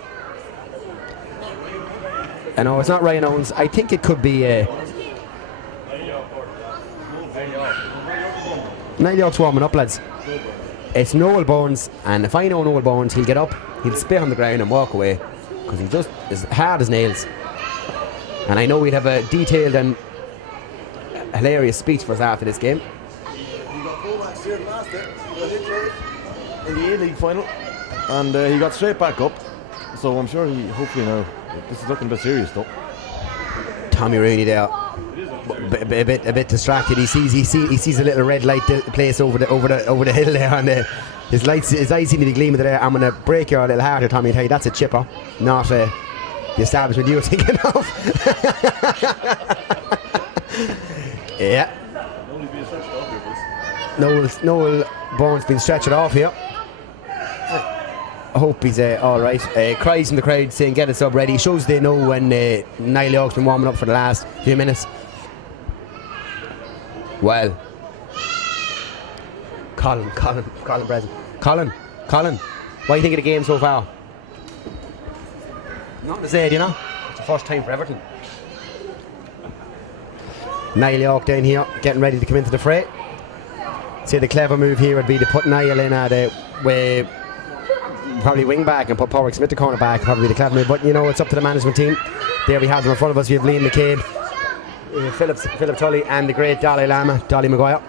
I know it's not Ryan Owens. I think it could be Niall York's warming up, lads. It's Noel Bournes, and if I know Noel Bournes, he'll get up, he'll spit on the ground and walk away, because he's just as hard as nails. And I know we'd have a detailed and hilarious speech for us after this game. He got fullbacks here last day. He got injured in the A-League final, and he got straight back up. So I'm sure hopefully now, this is looking a bit serious though. Tommy Rooney there, a bit distracted. He sees a little red light place over the hill there, and his eyes seem to be gleaming there. I'm gonna break your little heart here, Tommy, and tell you that's a chipper, not the establishment you were thinking of. Yeah. Noel Bourne's been stretched off here. I hope he's alright. Cries from the crowd saying get us up ready. Shows they know when Niall York's been warming up for the last few minutes. Well, Colin present. Colin, what do you think of the game so far? Nothing to say, do you know? It's the first time for Everton. Niall York down here, getting ready to come into the fray. Say the clever move here would be to put Niall in at way probably wing back and put Porrick Smith the corner back. Probably the clever move, but you know it's up to the management team. There we have them in front of us. We have Liam McCabe, Philip Tully, and the great Dalai Maguire.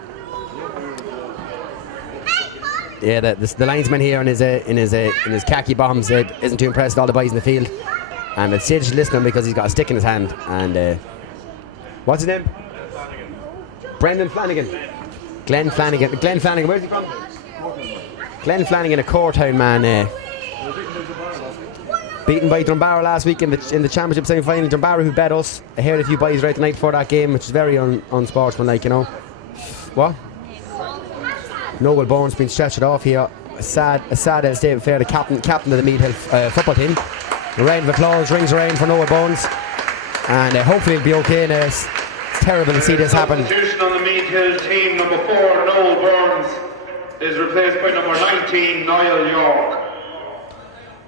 Yeah, the linesman here in his khaki bottoms isn't too impressed with all the boys in the field, and the stage is listening because he's got a stick in his hand. And what's his name? Brendan Flanagan. Glenn Flanagan. Where's he from? Glenn Flanagan, a Coretown man. Beaten by Drumbarra last week in the championship semi-final. Drumbarra, who bet us. I heard a few boys right the night before that game, which is very unsportsmanlike, you know. What? Noel Bourne's been stretched off here. A sad David Fair, the captain of the Meath Hill football team. A round of applause rings around for Noel Bourne's, and hopefully it'll be okay. It's terrible to see this happen. Substitution on the Meath Hill team. Number 4, Noel Burns, is replaced by number 19, Niall York.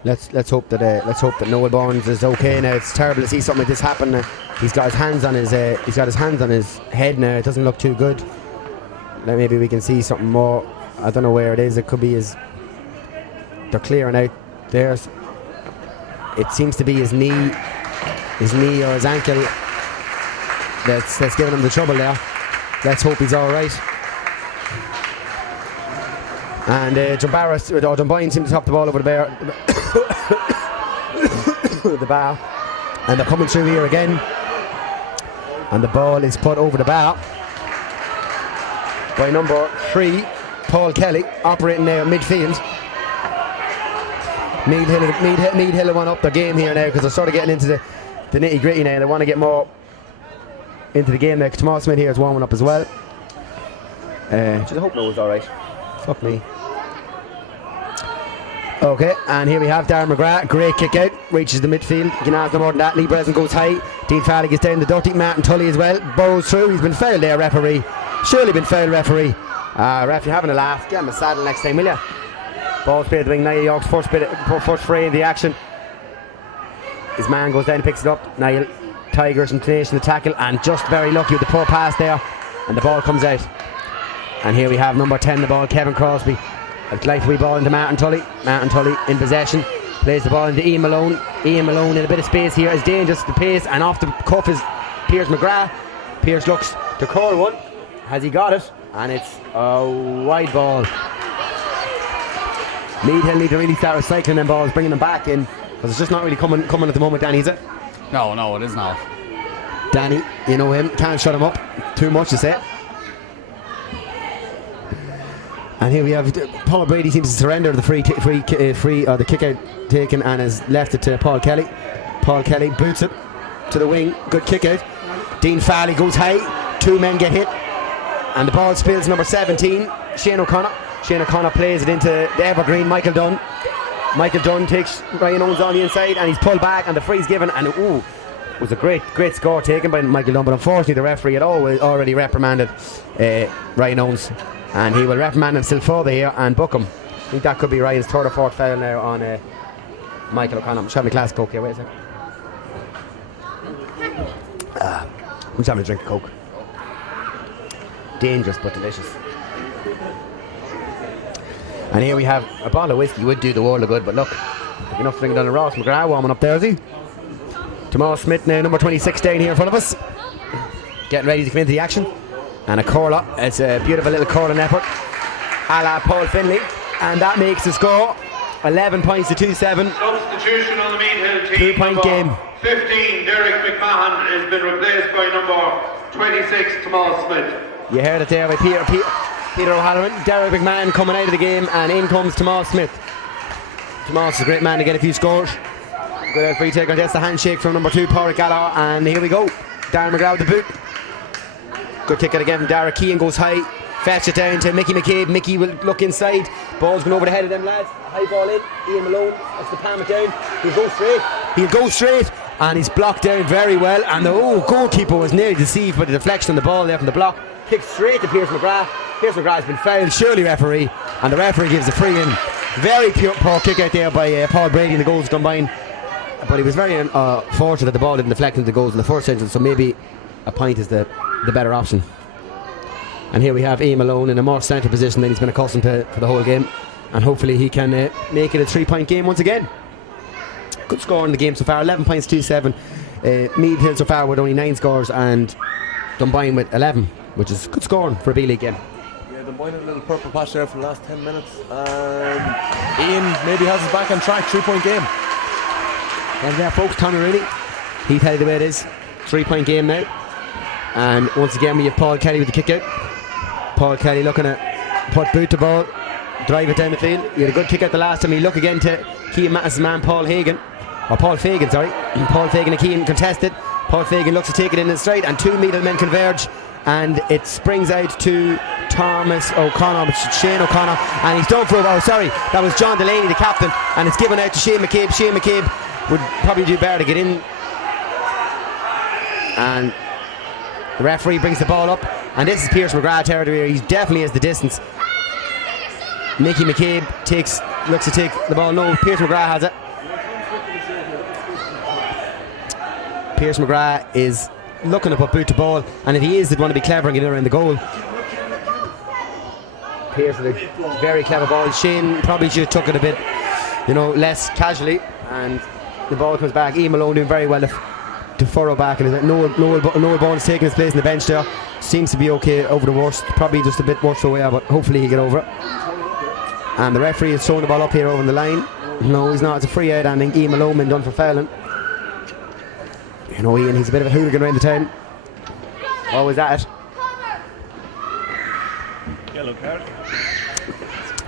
Let's hope that Noel Burns is okay now. It's terrible to see something like this happen. He's got his hands on his head now. It doesn't look too good. Maybe we can see something more. I don't know where it is. It could be they're clearing out. It seems to be his knee or his ankle that's giving him the trouble there. Let's hope he's all right. And Dunboyne seems to top the ball over the bar, and they're coming through here again. And the ball is put over the bar by number 3, Paul Kelly, operating now in midfield. Meath Hill want up their game here now because they're sort of getting into the nitty gritty now. They want to get more into the game. Tomas Smith here is warming up as well. I hope no one's alright. Fuck me. Okay, and here we have Darren McGrath. Great kick out, reaches the midfield. You can ask no more than that. Lee Breslin goes high. Dean Farley gets down the dirty. Martin Tully as well. Burrows through. He's been fouled there, referee. Surely been fouled, referee. Ref, you're having a laugh. Get him a saddle next time, will you? Ball played to wing. Niall York's first fray in the action. His man goes down and picks it up. Niall Tigers and tenacious in the tackle, and just very lucky with the poor pass there, and the ball comes out. And here we have number 10 the ball, Kevin Crosby. A light wee ball into Martin Tully. Martin Tully in possession. Plays the ball into Ian Malone. Ian Malone in a bit of space here is dangerous. The pace, and off the cuff is Piers McGrath. Piers looks to curl one. Has he got it? And it's a wide ball. Meath Hill need to really start recycling them balls, bringing them back in, because it's just not really coming at the moment, Danny, is it? No, it is not. Danny, you know him, can't shut him up. Too much to say. And here we have Paul Brady seems to surrender the the kick out taken, and has left it to Paul Kelly. Paul Kelly boots it to the wing. Good kick out. Dean Farley goes high. 2 men get hit, and the ball spills number 17, Shane O'Connor. Shane O'Connor plays it into the evergreen Michael Dunn. Michael Dunn takes Ryan Owens on the inside, and he's pulled back, and the free's given, and it was a great score taken by Michael Dunn, but unfortunately the referee had already reprimanded Ryan Owens, and he will reprimand him still further here and book him. I think that could be Ryan's 3rd or 4th foul now on Michael O'Connor. I'm just having a glass of Coke here, wait a second. I'm just having a drink of Coke. Dangerous but delicious. And here we have a bottle of whiskey. Would do the world of good, but look, enough to bring it down to Ross McGrath warming up there, is he? Tomas Smith now, number 26 down here in front of us, getting ready to come into the action. And a curler. It's a beautiful little curling effort a la Paul Finlay, and that makes the score 11 points to 2-7. Substitution on the Meath Hill team. 2-point game. 15, Derek McMahon has been replaced by number 26, Tomas Smith. You heard it there by Peter O'Halloran. Derek McMahon coming out of the game, and in comes Tomas Smith. Tomas is a great man to get a few scores. Good out free taker. That's the handshake from number 2, Pádraig Gallagher. And here we go. Darren McGrath with the boot. Good kick out again from Dara. Keane goes high. Fetch it down to Mickey McCabe. Mickey will look inside. Ball's going over the head of them lads. High ball in. Ian Malone has to palm it down. He'll go straight. He'll go straight. And he's blocked down very well. And the goalkeeper was nearly deceived by the deflection on the ball there from the block. Kicked straight to Pierce McGrath. Pierce McGrath has been fouled. Surely referee. And the referee gives a free in. Very poor kick out there by Paul Brady in the goals Dunboyne. But he was very fortunate that the ball didn't deflect into the goals in the first instance. So maybe a point is the better option. And here we have Ian Malone in a more central position than he's been accustomed to for the whole game. And hopefully he can make it a 3-point game once again. Good score in the game so far, 11 points, 2-7. Meath Hill so far with only 9 scores and Dunboyne with 11, which is good scoring for a B-League game. Yeah, Dunboyne had a little purple patch there for the last 10 minutes. Ian maybe has his back on track, 3-point game. And there folks, Tommy Rooney, he tell you the way it is. 3-point game now. And once again we have Paul Kelly with the kick out. Paul Kelly looking at put boot to ball, drive it down the field. He had a good kick out the last time. He look again to Keane Mattis' man Paul Fagan, Paul Fagan and Keane contested. Paul Fagan looks to take it in his stride and 2 Meath men converge and it springs out to Thomas O'Connor, Shane O'Connor, and he's done for that was John Delaney, the captain, and it's given out to Shane McCabe. Shane McCabe would probably do better to get in, and the referee brings the ball up, and this is Pierce McGrath territory. He definitely has the distance. Mickey McCabe looks to take the ball. No, Pierce McGrath has it. Pierce McGrath is looking to put boot to ball, and if he is, they'd want to be clever and get it around the goal. Pierce with a very clever ball. Shane probably should have took it a bit, less casually, and the ball comes back. Ian Malone doing very well to furrow back, and Noel Bourne's taking his place in the bench there. Seems to be okay over the worst, probably just a bit worse for wear, but hopefully he'll get over it. And the referee is throwing the ball up here over the line. No, he's not. It's a free out, and Ian Malone been done for fouling. Ian, he's a bit of a hooligan around the town. Always at it. Yellow card.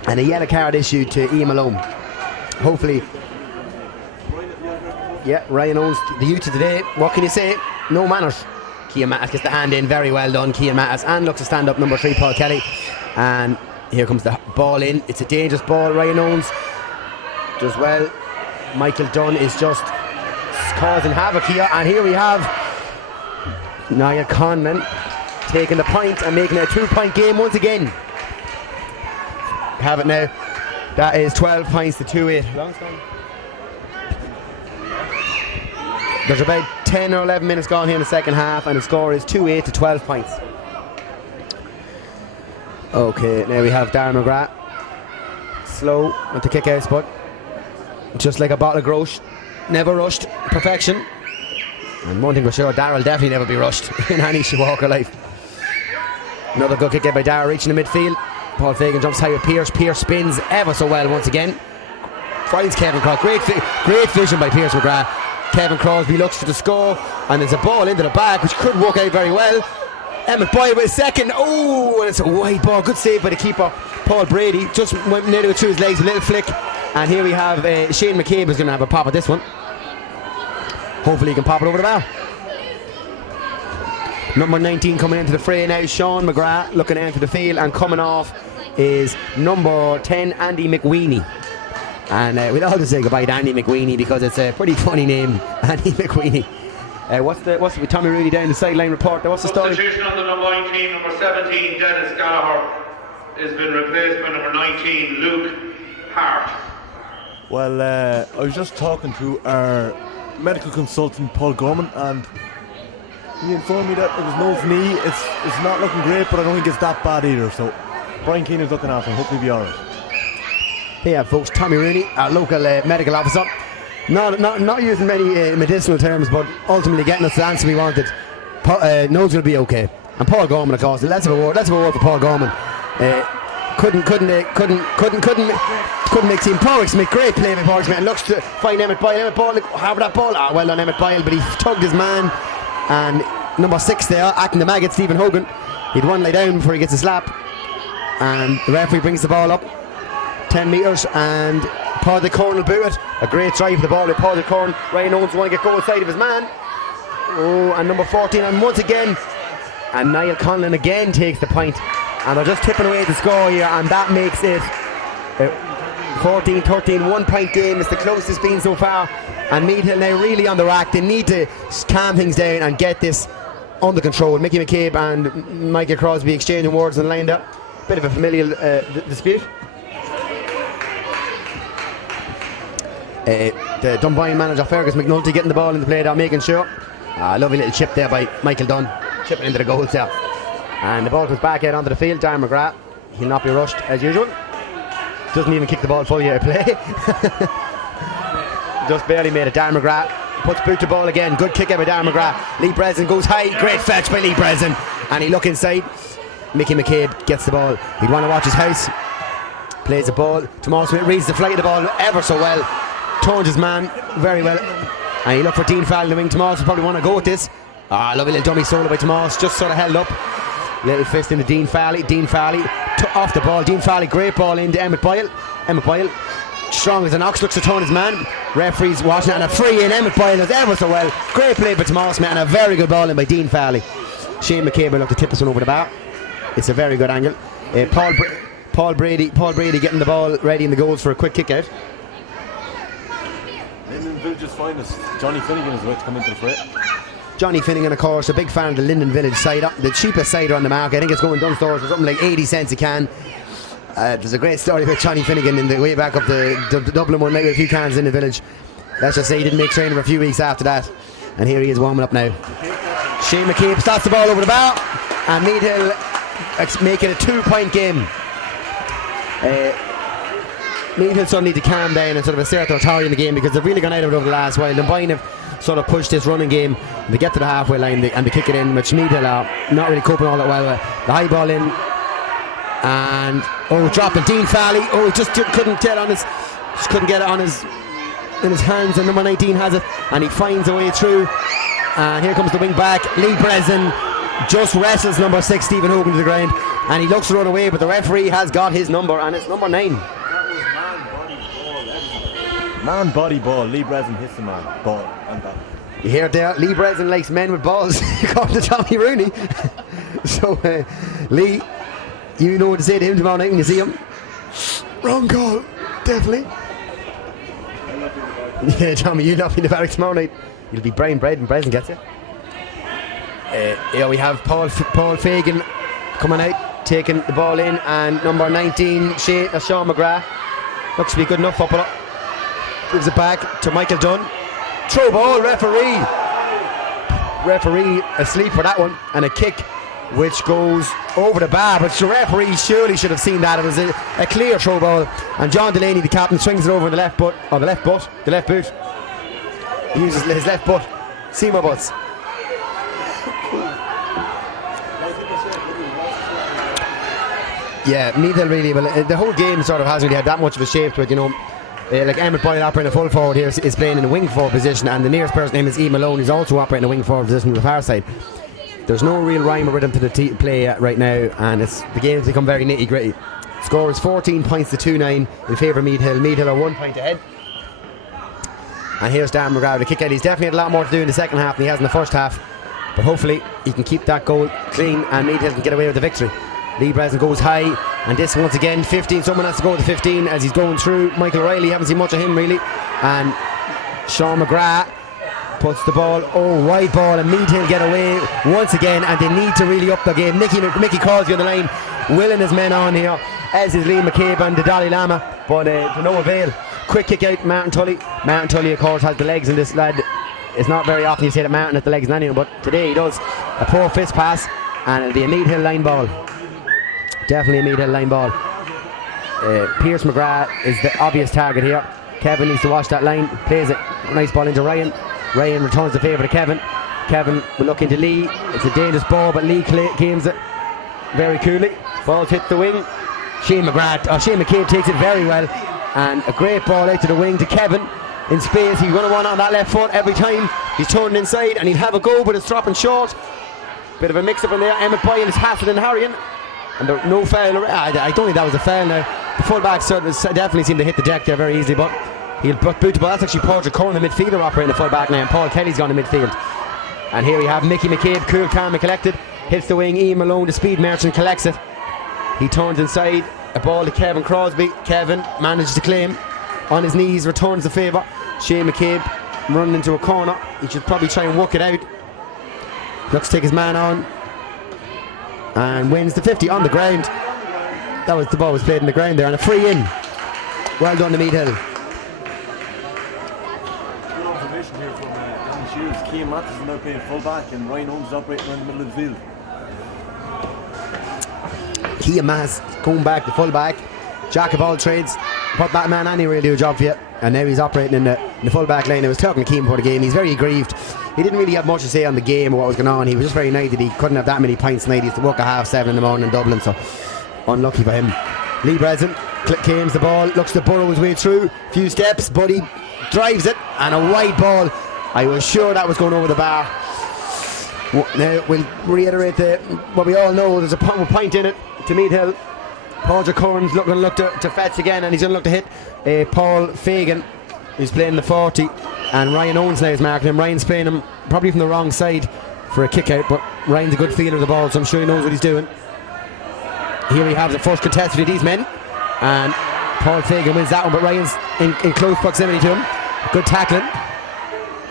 And a yellow card issued to Ian Malone. Hopefully. Yeah, Ryan owns the youth of today. What can you say? No manners. Cian Mattis gets the hand in. Very well done, Cian Mattis. And looks to stand up number 3, Paul Kelly. And here comes the ball in. It's a dangerous ball. Ryan Owens does well. Michael Dunn is just causing havoc here. And here we have Niall Conlon taking the point and making it a 2-point game once again. Have it now. That is 12 points to 2-8. There's about 10 or 11 minutes gone here in the second half, and the score is 2-8 to 12 points. Okay, now we have Darren McGrath. Slow with the kick out spot. Just like a bottle of Grosh. Never rushed. Perfection. And one thing for sure, Darren will definitely never be rushed in any walk of life. Another good kick out by Darren, reaching the midfield. Paul Fagan jumps high with Pierce. Pierce spins ever so well once again. Finds Kevin Crosby. Great vision by Pierce McGrath. Kevin Crosby looks for the score, and there's a ball into the back which could work out very well. Emmett Boyle with a second. Oh, and it's a wide ball. Good save by the keeper, Paul Brady. Just went nearly through his legs, a little flick. And here we have Shane McCabe is going to have a pop at this one. Hopefully he can pop it over the bar. Number 19 coming into the fray now, Sean McGrath looking into the field, and coming off is number 10, Andy McWeeny. And we'll all just say goodbye to Andy McWeeny because it's a pretty funny name, Andy McWeeny. What's with Tommy Rooney down the sideline report? What's the story? Substitution on the Dunboyne team, number 17, Dennis Gallagher, has been replaced by number 19, Luke Hart. Well, I was just talking to our medical consultant, Paul Gorman, and he informed me that it was Noel's knee. It's not looking great, but I don't think it's that bad either. So Brian Keane is looking after him. Hopefully he'll be alright. Yeah, folks, Tommy Rooney, our local medical officer. Not using many medicinal terms, but ultimately getting us the answer we wanted. Noel's will be okay. And Paul Gorman, of course. Let's have a word for Paul Gorman. Couldn't make team. Porrick Smith, great play by Porrick Smith, and looks to find Emmett Boyle. Emmett Boyle, have that ball. Well done, Emmett Boyle, but he tugged his man. And number 6 there, acting the maggot, Stephen Hogan. He'd one lay down before he gets a slap. And the referee brings the ball up 10 metres, and Paul Corn will boot it. A great try for the ball with Paul Corn. Ryan Owens want to get goal side of his man. Oh, and number 14, and once again, and Niall Conlon again takes the point, and they're just tipping away the score here, and that makes it 14-13, 1 point game. It's the closest been so far, and Meath Hill now really on the rack. They need to calm things down and get this under control. Mickey McCabe and Michael Crosby exchanging words and lined up. Bit of a familial dispute. The Dunboyne manager Fergus McNulty getting the ball in the play there, making sure. Lovely little chip there by Michael Dunn, chipping into the goals there. And the ball comes back out onto the field. Darren McGrath, he'll not be rushed as usual. Doesn't even kick the ball fully out of play. Just barely made it. Darren McGrath puts boot to ball again. Good kick out by Darren McGrath. Lee Breslin goes high. Great fetch by Lee Breslin. And he look inside. Mickey McCabe gets the ball. He'd want to watch his house. Plays the ball. Tomas Smith reads the flight of the ball ever so well. Turns his man very well. And he looked for Dean Fallon in the wing. Tomas will probably want to go with this. Lovely little dummy solo by Tomas. Just sort of held up. Little fist into Dean Falley. Dean Falley off the ball. Dean Falley, great ball into Emmett Boyle. Emmett Boyle, strong as an ox, looks to turn his man. Referee's watching it, and a free in. Emmett Boyle does ever so well. Great play by Tomas Smith, and a very good ball in by Dean Falley. Shane McCabe will look to tip this one over the bar. It's a very good angle. Paul Brady getting the ball ready in the goals for a quick kick out. Linden Village's finest. Johnny Finnegan is about to come into the fray. Johnny Finnegan, of course, a big fan of the Linden Village cider, the cheapest cider on the market. I think it's going down stores for something like 80 cents a can. There's a great story about Johnny Finnegan in the way back up the Dublin one night with a few cans in the village. Let's just say he didn't make training for a few weeks after that, and here he is warming up now. Shane McCabe starts the ball over the bar, and Meath Hill make it a 2 point game. Meath Hill suddenly need to calm down and sort of assert their authority in the game, because they've really gone out of it over the last while. Dunboyne have sort of pushed this running game. They get to the halfway line and they kick it in, which Meath Hill are not really coping all that well with. The high ball in, and dropping Dean Falley. He just couldn't get it on his hands, and number 19 has it, and he finds a way through. And here comes the wing back. Lee Breslin just wrestles number 6 Stephen Hogan to the ground, and he looks to run away, but the referee has got his number, and it's number 9. Man body ball. Lee Breslin hits the man ball, and that. You hear it there. Lee Breslin likes men with balls, according to Tommy Rooney. So Lee, you know what to say to him tomorrow night when you see him. Wrong call, definitely. Yeah, Tommy, you'll not be in the barracks tomorrow night. You'll be brain bread and Breslin gets you. We have Paul Fagan coming out, taking the ball in, and number 19 Sean McGrath looks to be good enough. Up it up, gives it back to Michael Dunn. Throw ball, referee asleep for that one, and a kick which goes over the bar, but the referee surely should have seen that. It was a clear throw ball, and John Delaney, the captain, swings it over in the left boot. He uses his left foot. Seymour butts. Yeah, Meath Hill really, well, the whole game sort of hasn't really had that much of a shape to it, you know. Like Emmett Boyle operating a full forward here is playing in a wing forward position, and the nearest person name is Ian Malone, who's also operating a wing forward position on the far side. There's no real rhyme or rhythm to the play right now, and the game's become very nitty gritty. Score is 14 points to 2-9 in favour of Meath Hill. Meath Hill are 1 point ahead. And here's Dan McGrath to kick out. He's definitely had a lot more to do in the second half than he has in the first half, but hopefully he can keep that goal clean and Meath Hill can get away with the victory. Lee Breslin goes high, and this once again 15, someone has to go to 15 as he's going through. Michael Riley, haven't seen much of him really, and Sean McGrath puts the ball, wide ball, and Meath Hill get away once again, and they need to really up the game. Mickey Crosby on the line, willing his men on here, as is Liam McCabe and the Dalai Lama, but to no avail. Quick kick out, Martin Tully. Martin Tully, of course, has the legs, and this lad, it's not very often you say that Martin has the legs in anyone, but today he does. A poor fist pass, and it'll be a Meath Hill line ball. Definitely a Meath Hill line ball. Pierce McGrath is the obvious target here. Kevin needs to watch that line, plays it, nice ball into Ryan. Ryan returns the favour to Kevin. Kevin will look into Lee. It's a dangerous ball, but Lee gains it very coolly. Ball's hit the wing. Shane McCabe takes it very well, and a great ball out to the wing to Kevin in space. He's going to want it on that left foot every time. He's turning inside, and he'll have a go, but it's dropping short. Bit of a mix-up in there. Emmett Boyle is hassling and harrying, and there's no foul. I don't think that was a foul now. The full-back definitely seemed to hit the deck there very easily, but he'll boot the ball. That's actually Padraig Curran, the midfielder, operating the full-back now, and Paul Kelly's gone to midfield. And here we have Mickey McCabe, cool, calm and collected. Hits the wing, Ian Malone, the speed merchant, collects it. He turns inside, a ball to Kevin Crosby. Kevin manages to claim. On his knees, returns the favour. Shane McCabe running into a corner. He should probably try and work it out. Looks to take his man on. And wins the 50 on the ground. The ball was played in the ground there, and a free in. Well done to Meath Hill. Good observation here from Danny Shields. Cian Mathis is now playing full-back, and Ryan Holmes is operating around the middle of the field. Cian Mathis going back to full-back. Jack of all trades. Put that man anywhere will do a job for you. And now he's operating in the full-back line. I was talking to Cian before the game. He's very aggrieved. He didn't really have much to say on the game or what was going on. He was just very annoyed that he couldn't have that many pints tonight. He used to work at 7:30 in the morning in Dublin, so unlucky for him. Lee Breslin claims the ball, looks to burrow his way through. Few steps, Buddy drives it, and a wide ball. I was sure that was going over the bar. Now we'll reiterate what we all know. There's a point in it to Meath Hill. Padraig Curran's looking to fetch again, and he's going to look to hit Paul Fagan, who's playing the 40, and Ryan Owens now is marking him. Ryan's playing him probably from the wrong side for a kick out, but Ryan's a good feeler of the ball, so I'm sure he knows what he's doing. Here we have the first contest with these men, and Paul Fagan wins that one, but Ryan's in close proximity to him. Good tackling,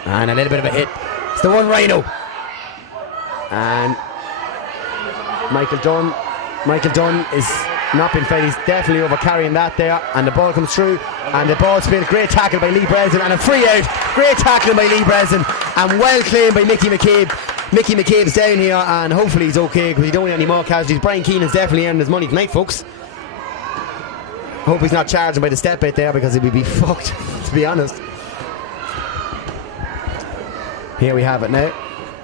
and a little bit of a hit. It's the one Rhino, and Michael Dunn is not been fed. He's definitely over carrying that there, and the ball comes through, and the ball spin. Great tackle by Lee Breslin, and a free out. Great tackling by Lee Breslin, and well claimed by Mickey McCabe. Mickey McCabe's down here, and hopefully he's okay because he don't need any more casualties. Brian Keenan's definitely earning his money tonight, folks. Hope he's not charging by the step out there because he would be fucked, to be honest. Here we have it now.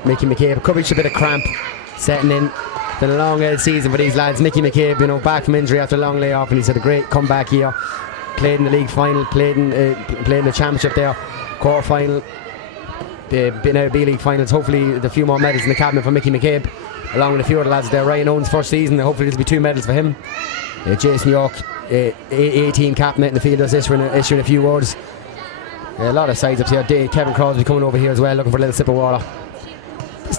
Mickey McCabe, could be a bit of cramp setting in. Been a long season for these lads. Mickey McCabe, back from injury after a long layoff, and he's had a great comeback here. Played in the league final, played in the championship there, quarter final, now B-League finals. Hopefully a few more medals in the cabinet for Mickey McCabe, along with a few other lads there. Ryan Owens' first season, hopefully there'll be 2 medals for him. Jason York, A-team captain in the field, just issuing a few words. A lot of sides up here. Kevin Crosby coming over here as well, looking for a little sip of water.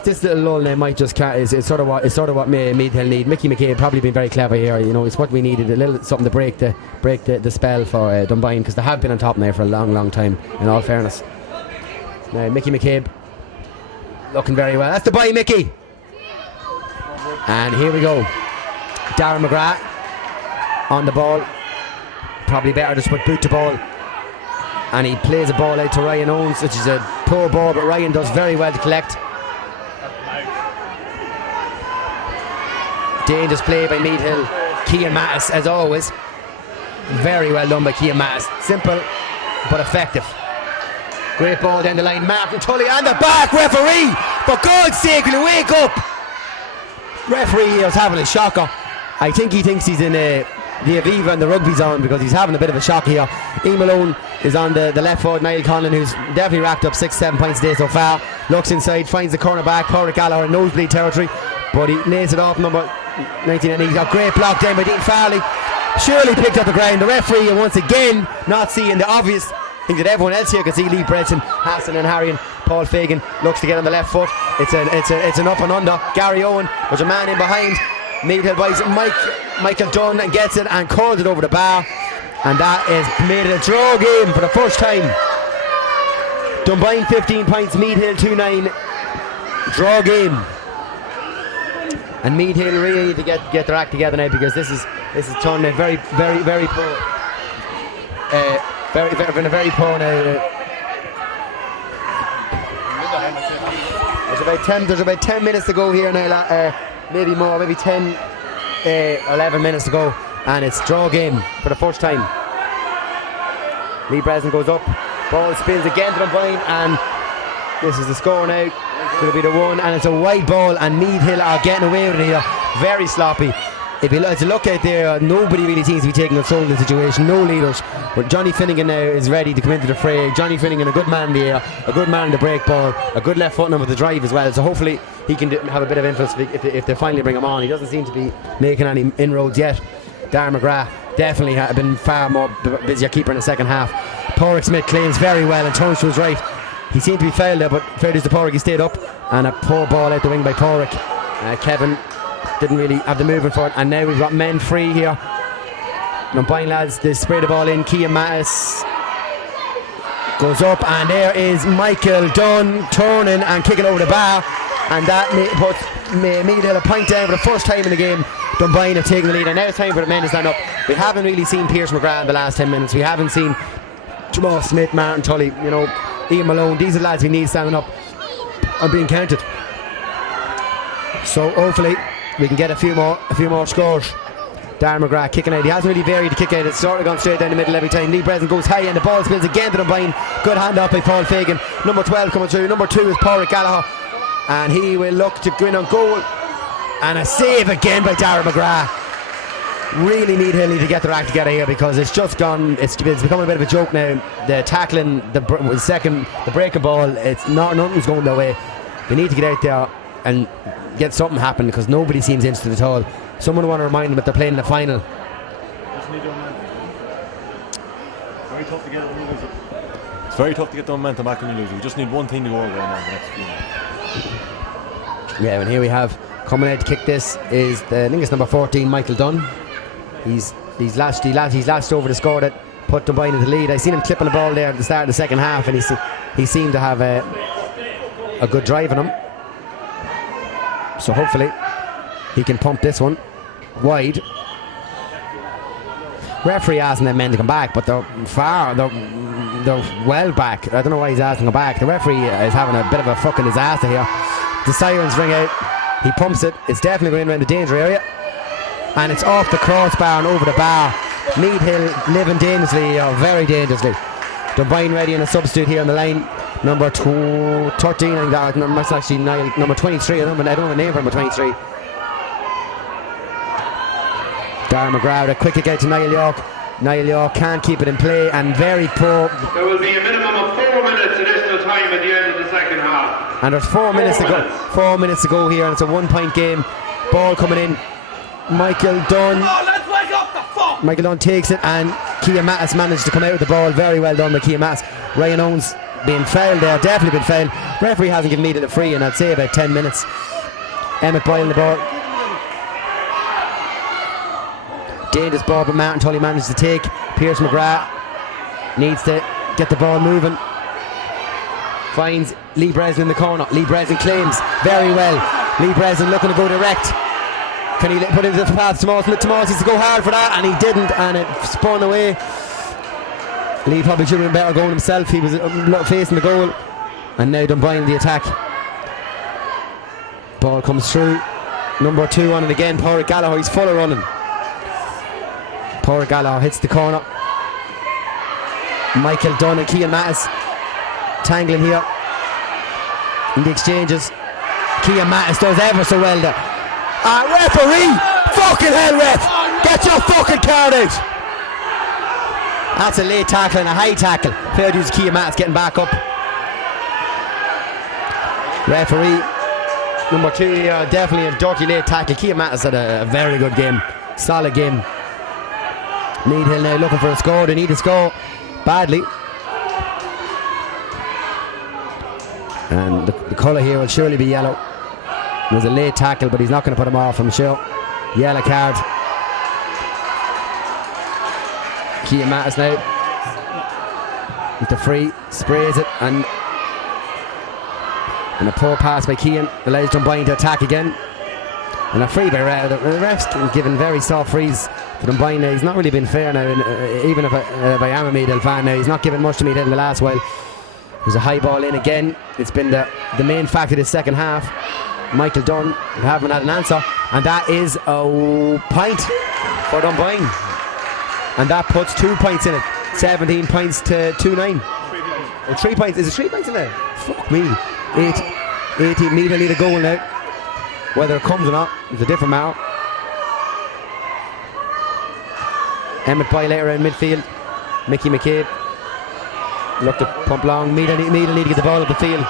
This little lull now might just is sort of what Meath Hill need. Mickey McCabe probably been very clever here. It's what we needed, a little something to break the spell for Dunboyne, because they have been on top now for a long time, in all fairness. Now Mickey McCabe looking very well. That's the boy Mickey. And here we go. Darren McGrath on the ball. Probably better just put boot to ball. And he plays a ball out to Ryan Owens, which is a poor ball, but Ryan does very well to collect. Dangerous play by Meath Hill. Cian Mathis, as always. Very well done by Cian Mathis. Simple but effective. Great ball down the line. Martin Tully and the back. Referee, for God's sake, will you wake up? Referee is having a shocker. I think he thinks he's in the Aviva and the rugby zone, because he's having a bit of a shock here. Ian Malone is on the left forward. Niall Conlon, who's definitely racked up 6-7 points today so far, looks inside, finds the corner back. Padraig Gallagher in nosebleed territory, but he nails it off number 19, and he's got a great block down by Dean Farley. Surely picked up the ground. The referee once again not seeing the obvious thing that everyone else here can see. Lee Breslin, Hassan and Harry, and Paul Fagan looks to get on the left foot. It's an up and under. Gary Owen, there's a man in behind. Meath Hill boys, Michael Dunn, and gets it and calls it over the bar, and that has made it a draw game for the first time. Dunboyne 15 points, Meath Hill 2-9. Draw game. And Meath Hill really need to get their act together now, because this is turned a very poor. Very poor now. There's about 10 minutes to go here now. Maybe more, maybe 10, 11 minutes to go, and it's draw game for the first time. Lee Breslin goes up, ball spins again to Dunboyne, and this is the score now. Could be the one, and it's a wide ball, and Meath Hill are getting away with it here. Very sloppy. If you look out there, nobody really seems to be taking control of the situation. No leaders. But Johnny Finnegan now is ready to come into the fray. Johnny Finnegan, a good man in the air, a good man in the break ball, a good left foot with the drive as well. So hopefully he can have a bit of influence if they finally bring him on. He doesn't seem to be making any inroads yet. Darren McGrath definitely have been far more busier keeper in the second half. Porrick Smith claims very well and turns to his right. He seemed to be fouled there, but fair dues to Porrick, he stayed up, and a poor ball out the wing by Porrick. Kevin didn't really have the movement for it, and now we've got men free here. Dunboyne lads, they spray the ball in. Cian Mattis goes up, and there is Michael Dunn turning and kicking over the bar, and that puts Meath a point down for the first time in the game. Dunboyne have taken the lead, and now it's time for the men to stand up. We haven't really seen Pierce McGrath in the last 10 minutes. We haven't seen Jamal Smith, Martin Tully, Ian Malone. These are the lads we need standing up and being counted. So hopefully we can get a few more scores. Darren McGrath kicking out. He hasn't really varied the kick out. It's sort of gone straight down the middle every time. Lee Breslin goes high and the ball spins again to Dunboyne. Good hand off by Paul Fagan. Number 12 coming through. Number 2 is Porrick Gallagher, and he will look to go in on goal. And a save again by Darren McGrath. Really need Hilly to get their act together here, because it's just gone. It's becoming a bit of a joke now. The tackling, the breaking ball. Nothing's going their way. They need to get out there and get something happen, because nobody seems interested at all. Someone want to remind them that they're playing in the final. It's very tough to get the momentum back when you lose. We just need one thing to go over now the next few minutes. Yeah, and here we have coming out to kick this is I think it's number 14, Michael Dunn. He's lashed over the score that put Dunboyne into the lead. I seen him clipping the ball there at the start of the second half, and he seemed to have a good drive on him. So hopefully he can pump this one wide. Referee asking them men to come back, but they're well back. I don't know why he's asking them back. The referee is having a bit of a fucking disaster here. The sirens ring out. He pumps it. It's definitely going around the danger area, and it's off the crossbar and over the bar. Meath Hill living dangerously, very dangerously. Dunboyne ready in a substitute here on the line. Number 13, I think that must actually number 23. I don't have a name for number 23. Darren McGrath, a quick kick out to Niall York. Niall York can't keep it in play, and very poor. There will be a minimum of 4 minutes additional time at the end of the second half. And there's 4 minutes to go. 4 minutes to go here, and it's a 1-point game. Ball coming in. Michael Dunn. Michael Dunn takes it, and Cian Mattis managed to come out with the ball. Very well done by Cian Mattis. Ryan Owens being fouled there, definitely been fouled. Referee hasn't given Meath a free in, I'd say, about 10 minutes. Emmett Boyle in the ball. Dangerous ball, but Martin Tully managed to take. Pierce McGrath needs to get the ball moving. Finds Lee Breslin in the corner. Lee Breslin claims very well. Lee Breslin looking to go direct. Can he put it into the path? Tomas needs to go hard for that, and he didn't, and it spun away. Lee probably should have been better going himself. He was facing the goal, and now Dunboyne the attack. Ball comes through. Number 2 on it again. Porrick Gallagher, he's full of running. Porrick Gallagher hits the corner. Michael Dunn and Cian Mattis tangling here in the exchanges. Cian Mattis does ever so well there. Referee! Fucking hell, ref! Get your fucking card out! That's a late tackle and a high tackle. Fair dues to Cian Mattis getting back up. Referee number 2 here, definitely a dirty late tackle. Cian Mattis had a very good game. Solid game. Meath Hill now looking for a score. They need to score badly. And the colour here will surely be yellow. There's a late tackle, but he's not going to put him off, I'm sure. Yellow card. Cian Mattis now with the free, sprays it, and a poor pass by Cian allows Dunboyne to attack again. And a free by Rev. The ref's given very soft frees to Dunboyne now. He's not really been fair now, even if I am a Meath Hill fan now. He's not given much to Meath Hill in the last while. There's a high ball in again. It's been the main factor this second half. Michael Dunn haven't had an answer, and that is a point for Dunboyne, and that puts 2 points in it. 17 points to 2-9. Oh, 3 points. Is it 3 points in there? Fuck me. 18. Meath Hill need a goal now. Whether it comes or not is a different matter. Emmett Boyle later around midfield. Mickey McCabe look to pump long. Meath Hill need to get the ball up the field.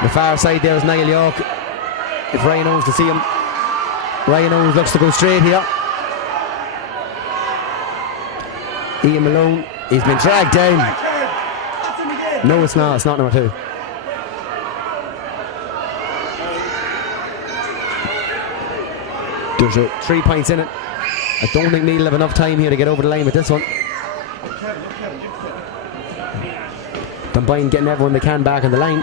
The far side there is Niall York. If Ryan Owens to see him, Ryan Owens looks to go straight here. Ian Malone, he's been dragged down. No, it's not. It's not number 2. There's 3 points in it. I don't think Meath will have enough time here to get over the line with this one. Dunboyne getting everyone they can back on the line.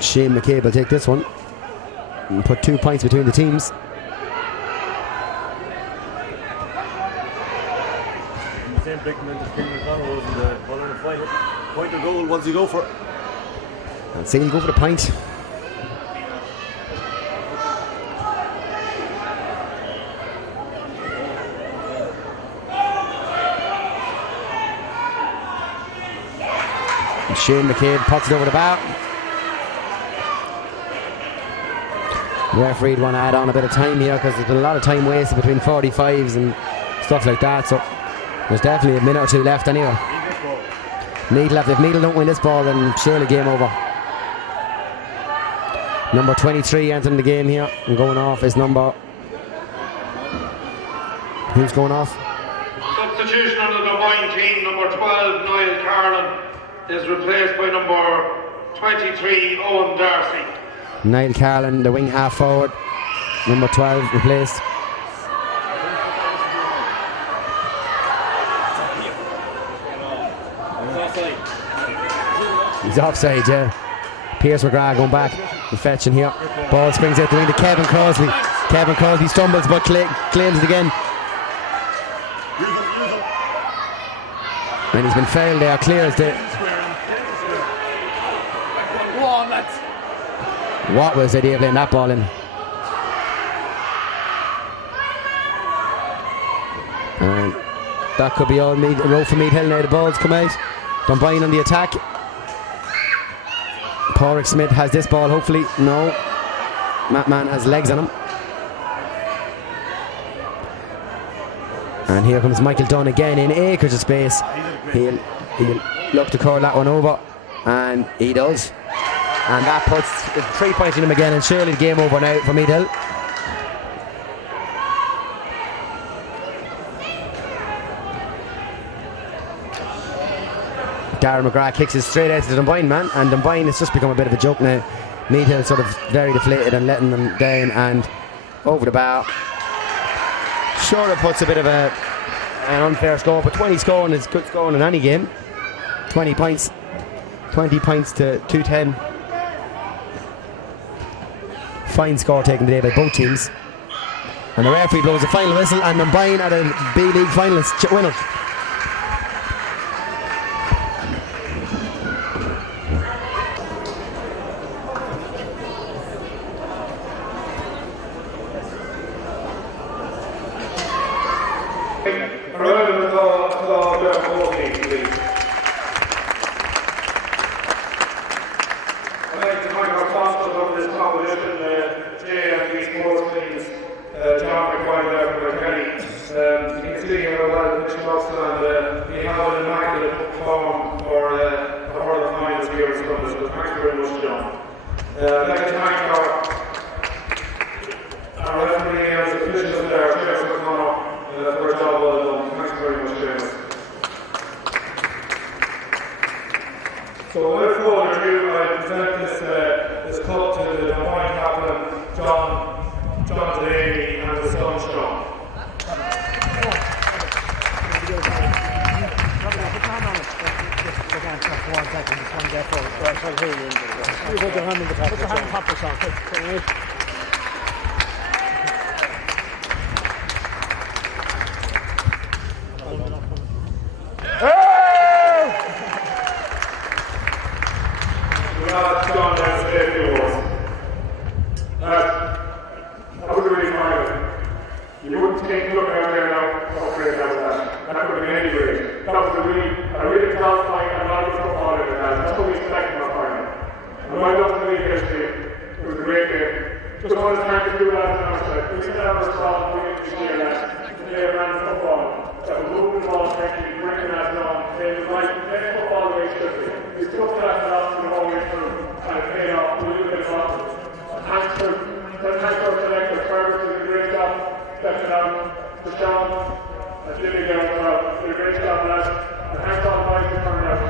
Shane McCabe will take this one and put 2 points between the teams. Same predicament as King McConnell was in the following final. Point or goal once you go for it. I'd say he'll go for the point. And Shane McCabe pots it over the bar. The referee'd want to add on a bit of time here because there's been a lot of time wasted between 45s and stuff like that, so there's definitely a minute or 2 left anyway. Meath left. If Meath don't win this ball, then surely game over. Number 23 entering the game here and going off is number... Who's going off? Substitution on the Dunboyne team, number 12, Niall Carlin, is replaced by number 23, Owen Darcy. Niall Carlin, the wing half forward. Number 12 replaced. He's offside, yeah. Pierce McGrath going back and fetching here. Ball springs out the wing to Kevin Crosby. Kevin Crosby stumbles but claims it again. And he's been fouled there, clear as day. What was the idea of letting that ball in? And that could be all Meath, a row for Meath Hill now. The balls come out. Dunboyne on the attack. Corrick Smith has this ball, hopefully. No. Matt Mann has legs on him. And here comes Michael Dunn again in acres of space. He'll look to curl that one over. And he does. And that puts 3 points in him again, and surely the game over now for Meath Hill. Darren McGrath kicks it straight out to the Dunboyne man, and Dunboyne has just become a bit of a joke now. Meath Hill sort of very deflated and letting them down, and over the bar. Sure, it puts a bit of an unfair score, but 20 scoring is good scoring in any game. 20 points. 20 points to 210. Fine score taken today by both teams. And the referee blows the final whistle, and Dunboyne are the B-League finalists winners. Football the way it should be. He's took that and asked him all the way through. and it paid off. We did it awesome. Thanks to our selector, Fergus did a great job stepping out. To Sean and Jimmy there as well. Did a great job, lads. And thanks all the boys for coming out.